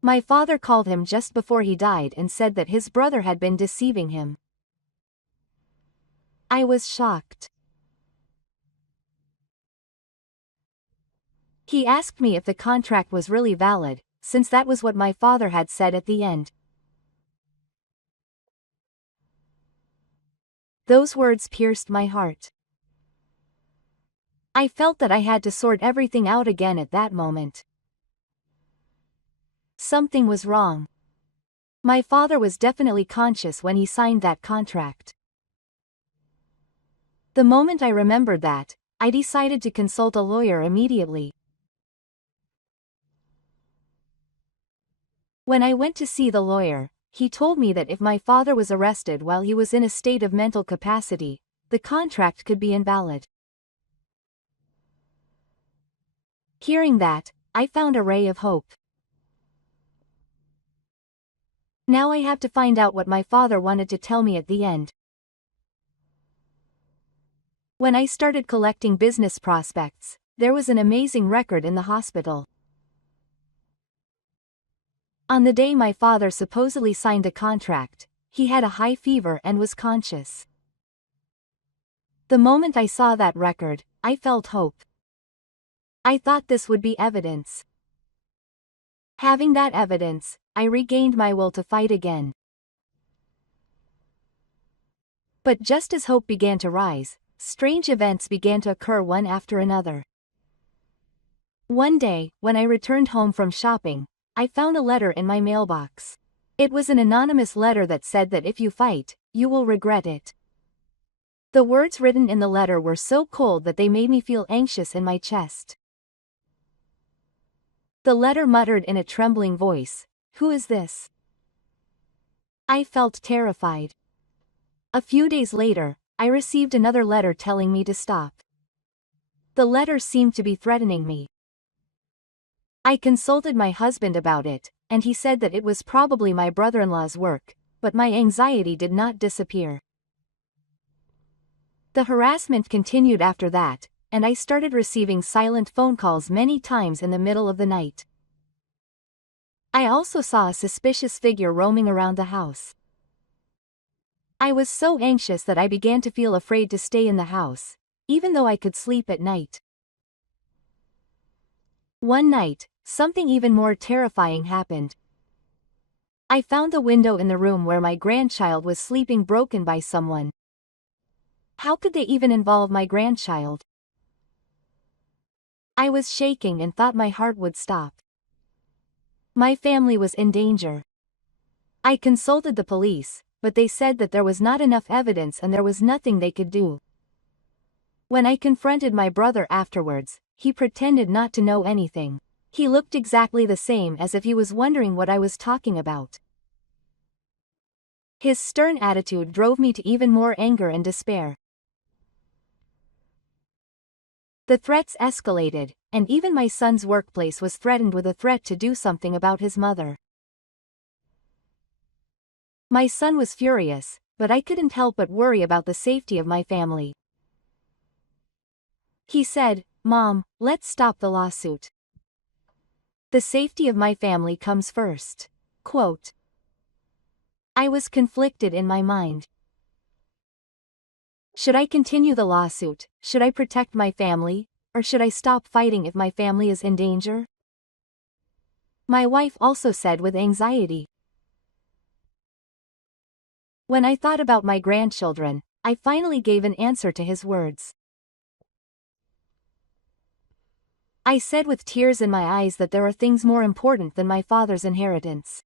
My father called him just before he died and said that his brother had been deceiving him. I was shocked. He asked me if the contract was really valid, since that was what my father had said at the end. Those words pierced my heart. I felt that I had to sort everything out again at that moment. Something was wrong. My father was definitely conscious when he signed that contract. The moment I remembered that, I decided to consult a lawyer immediately. When I went to see the lawyer, he told me that if my father was arrested while he was in a state of mental capacity, the contract could be invalid. Hearing that, I found a ray of hope. Now I have to find out what my father wanted to tell me at the end. When I started collecting business prospects, there was an amazing record in the hospital. On the day my father supposedly signed the contract, he had a high fever and was conscious. The moment I saw that record, I felt hope. I thought this would be evidence. Having that evidence, I regained my will to fight again. But just as hope began to rise, strange events began to occur one after another. One day, when I returned home from shopping, I found a letter in my mailbox. It was an anonymous letter that said that if you fight, you will regret it. The words written in the letter were so cold that they made me feel anxious in my chest. The letter muttered in a trembling voice, "Who is this?" I felt terrified. A few days later, I received another letter telling me to stop. The letter seemed to be threatening me. I consulted my husband about it, and he said that it was probably my brother-in-law's work, but my anxiety did not disappear. The harassment continued after that, and I started receiving silent phone calls many times in the middle of the night. I also saw a suspicious figure roaming around the house. I was so anxious that I began to feel afraid to stay in the house, even though I could sleep at night. One night, something even more terrifying happened. I found the window in the room where my grandchild was sleeping broken by someone. How could they even involve my grandchild? I was shaking and thought my heart would stop. My family was in danger. I consulted the police, but they said that there was not enough evidence and there was nothing they could do. When I confronted my brother afterwards, he pretended not to know anything. He looked exactly the same as if he was wondering what I was talking about. His stern attitude drove me to even more anger and despair. The threats escalated, and even my son's workplace was threatened with a threat to do something about his mother. My son was furious, but I couldn't help but worry about the safety of my family. He said, "Mom, let's stop the lawsuit. The safety of my family comes first." Quote. I was conflicted in my mind. Should I continue the lawsuit? Should I protect my family? Or should I stop fighting if my family is in danger? My wife also said with anxiety. When I thought about my grandchildren, I finally gave an answer to his words. I said with tears in my eyes that there are things more important than my father's inheritance.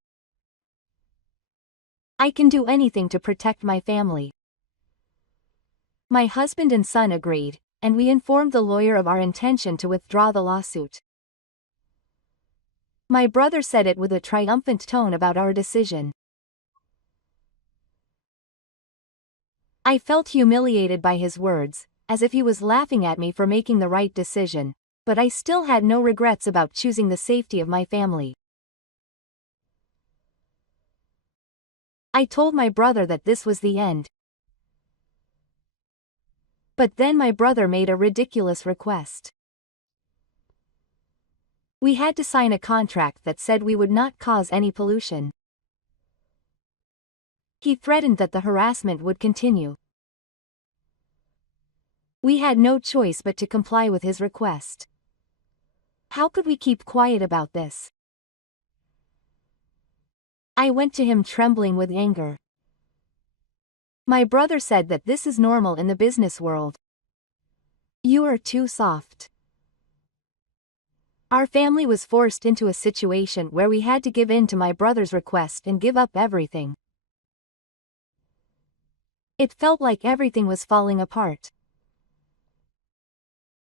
I can do anything to protect my family. My husband and son agreed, and we informed the lawyer of our intention to withdraw the lawsuit. My brother said it with a triumphant tone about our decision. I felt humiliated by his words, as if he was laughing at me for making the right decision, but I still had no regrets about choosing the safety of my family. I told my brother that this was the end. But then my brother made a ridiculous request. We had to sign a contract that said we would not cause any pollution. He threatened that the harassment would continue. We had no choice but to comply with his request. How could we keep quiet about this? I went to him trembling with anger. My brother said that this is normal in the business world. You are too soft. Our family was forced into a situation where we had to give in to my brother's request and give up everything. It felt like everything was falling apart.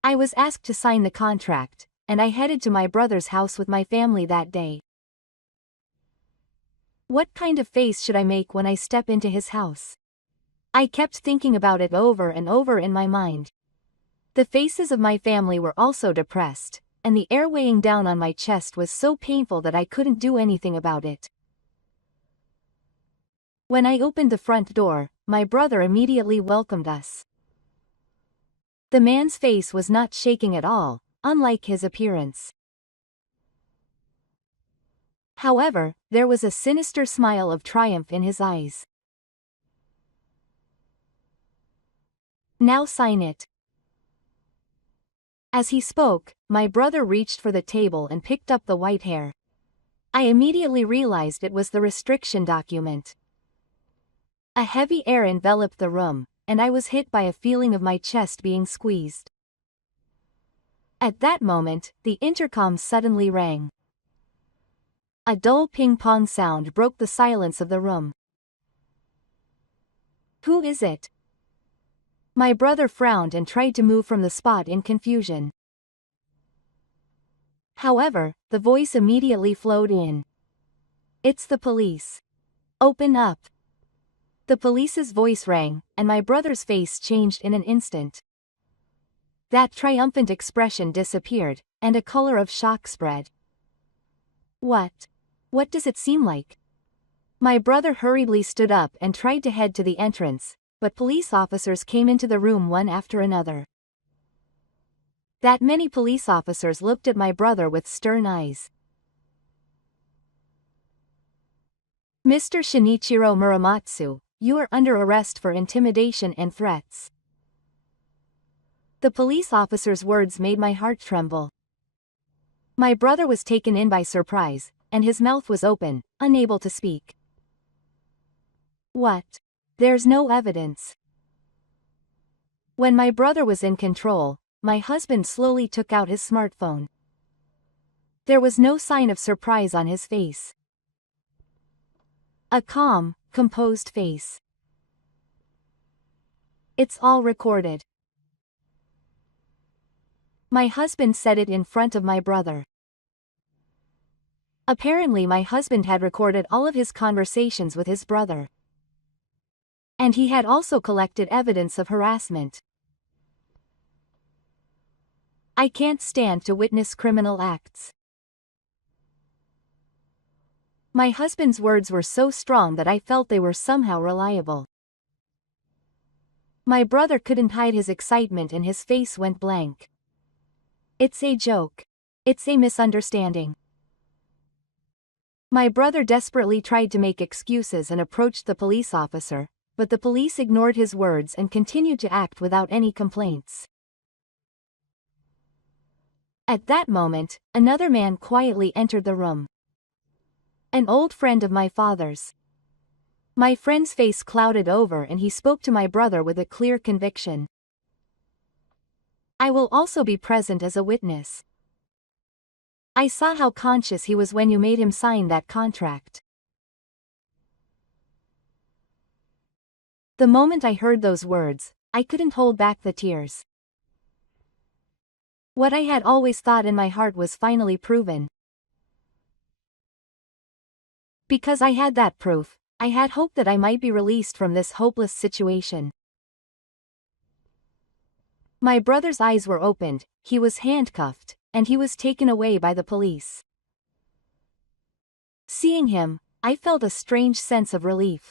I was asked to sign the contract, and I headed to my brother's house with my family that day. What kind of face should I make when I step into his house? I kept thinking about it over and over in my mind. The faces of my family were also depressed, and the air weighing down on my chest was so painful that I couldn't do anything about it. When I opened the front door, my brother immediately welcomed us. The man's face was not shaking at all, unlike his appearance. However, there was a sinister smile of triumph in his eyes. Now sign it. As he spoke, my brother reached for the table and picked up the white hair. I immediately realized it was the restriction document. A heavy air enveloped the room, and I was hit by a feeling of my chest being squeezed. At that moment, the intercom suddenly rang. A dull ping-pong sound broke the silence of the room. Who is it? My brother frowned and tried to move from the spot in confusion. However, the voice immediately flowed in. It's the police. Open up. The police's voice rang, and my brother's face changed in an instant. That triumphant expression disappeared, and a color of shock spread. What does it seem like? My brother hurriedly stood up and tried to head to the entrance, but police officers came into the room one after another. That many police officers looked at my brother with stern eyes. Mr. Shinichiro Muramatsu, you are under arrest for intimidation and threats. The police officer's words made my heart tremble. My brother was taken in by surprise, and his mouth was open, unable to speak. What? There's no evidence. When my brother was in control, my husband slowly took out his smartphone. There was no sign of surprise on his face. A calm, composed face. It's all recorded. My husband said it in front of my brother. Apparently my husband had recorded all of his conversations with his brother. And he had also collected evidence of harassment. I can't stand to witness criminal acts. My husband's words were so strong that I felt they were somehow reliable. My brother couldn't hide his excitement and his face went blank. It's a joke. It's a misunderstanding. My brother desperately tried to make excuses and approached the police officer, but the police ignored his words and continued to act without any complaints. At that moment, another man quietly entered the room. An old friend of my father's. My friend's face clouded over and he spoke to my brother with a clear conviction. I will also be present as a witness. I saw how conscious he was when you made him sign that contract. The moment I heard those words, I couldn't hold back the tears. What I had always thought in my heart was finally proven. Because I had that proof, I had hope that I might be released from this hopeless situation. My brother's eyes were opened, he was handcuffed, and he was taken away by the police. Seeing him, I felt a strange sense of relief.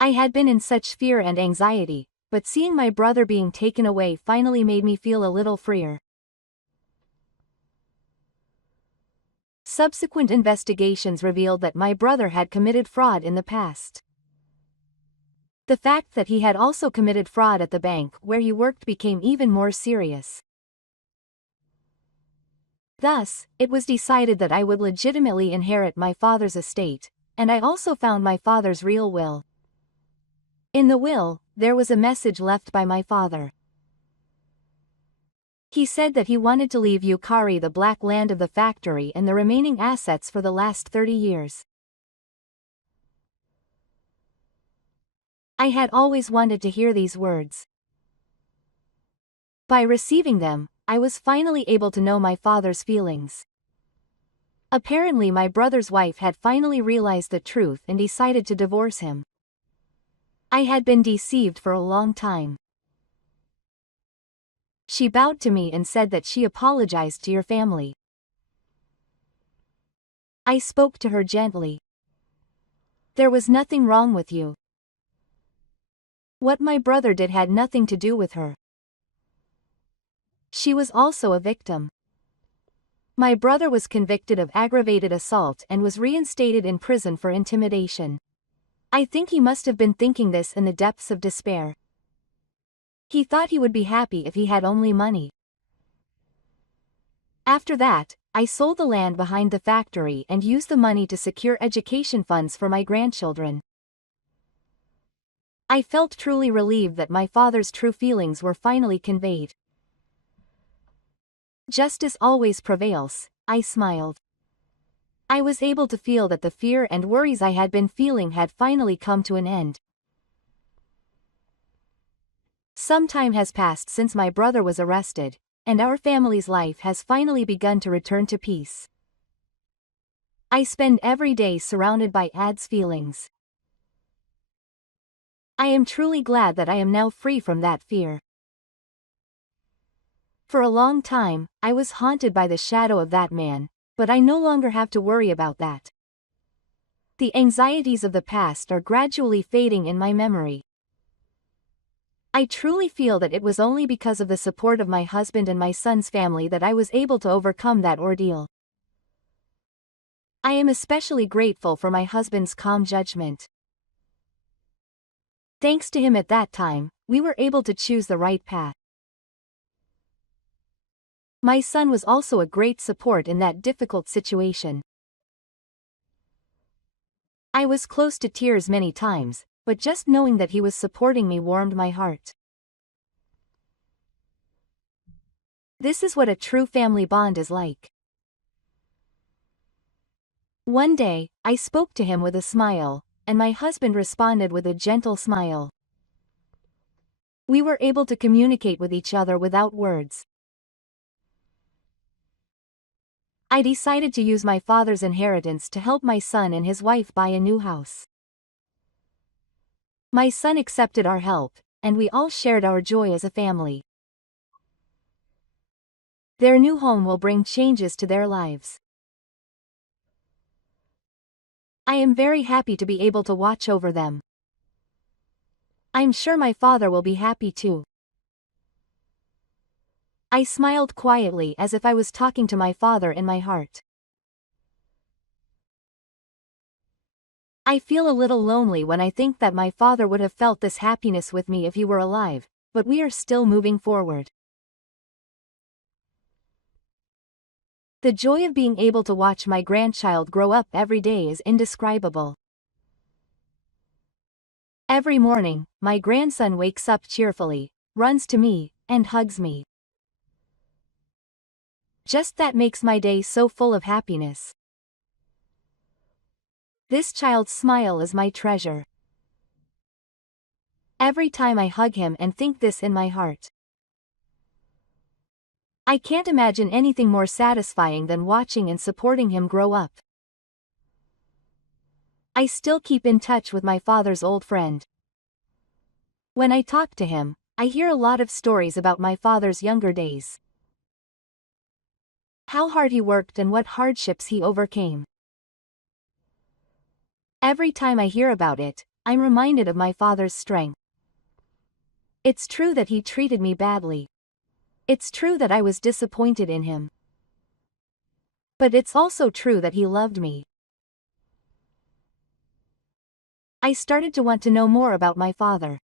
I had been in such fear and anxiety, but seeing my brother being taken away finally made me feel a little freer. Subsequent investigations revealed that my brother had committed fraud in the past. The fact that he had also committed fraud at the bank where he worked became even more serious. Thus, it was decided that I would legitimately inherit my father's estate, and I also found my father's real will. In the will, there was a message left by my father. He said that he wanted to leave Yukari the black land of the factory and the remaining assets for the last 30 years. I had always wanted to hear these words. By receiving them, I was finally able to know my father's feelings. Apparently my brother's wife had finally realized the truth and decided to divorce him. I had been deceived for a long time. She bowed to me and said that she apologized to your family. I spoke to her gently. There was nothing wrong with you. What my brother did had nothing to do with her. She was also a victim. My brother was convicted of aggravated assault and was reinstated in prison for intimidation. I think he must have been thinking this in the depths of despair. He thought he would be happy if he had only money. After that, I sold the land behind the factory and used the money to secure education funds for my grandchildren. I felt truly relieved that my father's true feelings were finally conveyed. Justice always prevails, I smiled. I was able to feel that the fear and worries I had been feeling had finally come to an end. Some time has passed since my brother was arrested, and our family's life has finally begun to return to peace. I spend every day surrounded by Ad's feelings. I am truly glad that I am now free from that fear. For a long time, I was haunted by the shadow of that man, but I no longer have to worry about that. The anxieties of the past are gradually fading in my memory. I truly feel that it was only because of the support of my husband and my son's family that I was able to overcome that ordeal. I am especially grateful for my husband's calm judgment. Thanks to him at that time, we were able to choose the right path. My son was also a great support in that difficult situation. I was close to tears many times, but just knowing that he was supporting me warmed my heart. This is what a true family bond is like. One day, I spoke to him with a smile, and my husband responded with a gentle smile. We were able to communicate with each other without words. I decided to use my father's inheritance to help my son and his wife buy a new house. My son accepted our help, and we all shared our joy as a family. Their new home will bring changes to their lives. I am very happy to be able to watch over them. I'm sure my father will be happy too. I smiled quietly as if I was talking to my father in my heart. I feel a little lonely when I think that my father would have felt this happiness with me if he were alive, but we are still moving forward. The joy of being able to watch my grandchild grow up every day is indescribable. Every morning, my grandson wakes up cheerfully, runs to me, and hugs me. Just that makes my day so full of happiness. This child's smile is my treasure. Every time I hug him and think this in my heart. I can't imagine anything more satisfying than watching and supporting him grow up. I still keep in touch with my father's old friend. When I talk to him, I hear a lot of stories about my father's younger days. How hard he worked and what hardships he overcame. Every time I hear about it, I'm reminded of my father's strength. It's true that he treated me badly. It's true that I was disappointed in him. But it's also true that he loved me. I started to want to know more about my father.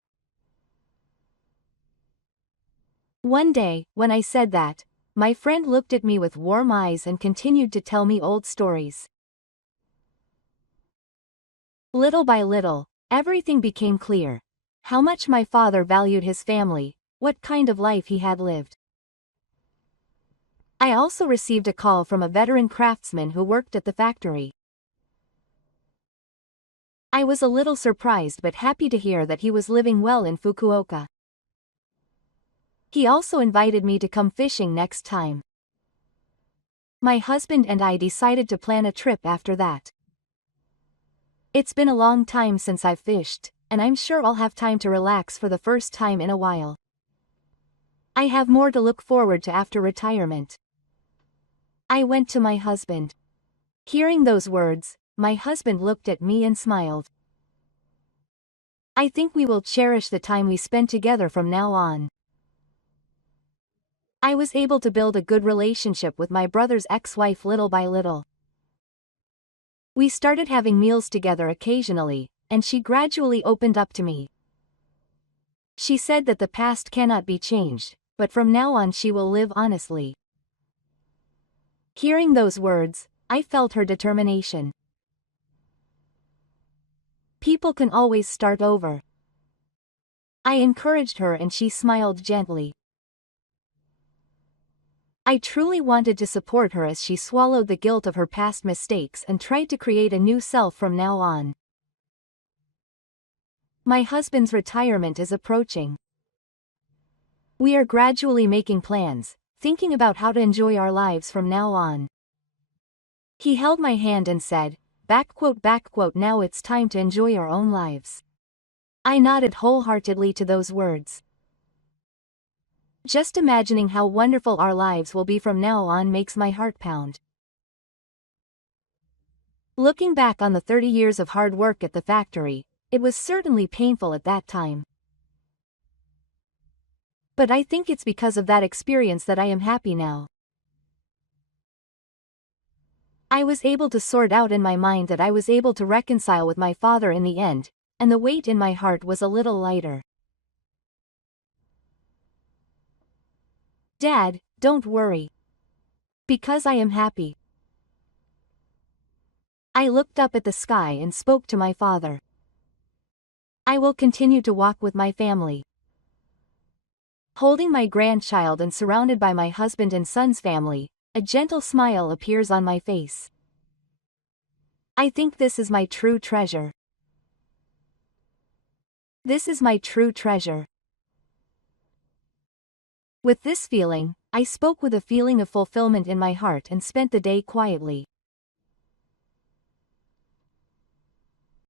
One day, when I said that, my friend looked at me with warm eyes and continued to tell me old stories. Little by little, everything became clear. How much my father valued his family, what kind of life he had lived. I also received a call from a veteran craftsman who worked at the factory. I was a little surprised but happy to hear that he was living well in Fukuoka. He also invited me to come fishing next time. My husband and I decided to plan a trip after that. It's been a long time since I've fished, and I'm sure I'll have time to relax for the first time in a while. I have more to look forward to after retirement. I went to my husband. Hearing those words, my husband looked at me and smiled. I think we will cherish the time we spent together from now on. I was able to build a good relationship with my brother's ex-wife little by little. We started having meals together occasionally, and she gradually opened up to me. She said that the past cannot be changed, but from now on she will live honestly. Hearing those words, I felt her determination. People can always start over. I encouraged her and she smiled gently. I truly wanted to support her as she swallowed the guilt of her past mistakes and tried to create a new self from now on. My husband's retirement is approaching. We are gradually making plans, thinking about how to enjoy our lives from now on. He held my hand and said, "Now it's time to enjoy our own lives." I nodded wholeheartedly to those words. Just imagining how wonderful our lives will be from now on makes my heart pound. Looking back on the 30 years of hard work at the factory, it was certainly painful at that time. But I think it's because of that experience that I am happy now. I was able to sort out in my mind that I was able to reconcile with my father in the end, and the weight in my heart was a little lighter. Dad, don't worry. Because I am happy. I looked up at the sky and spoke to my father. I will continue to walk with my family. Holding my grandchild and surrounded by my husband and son's family, a gentle smile appears on my face. I think this is my true treasure. This is my true treasure. With this feeling, I spoke with a feeling of fulfillment in my heart and spent the day quietly.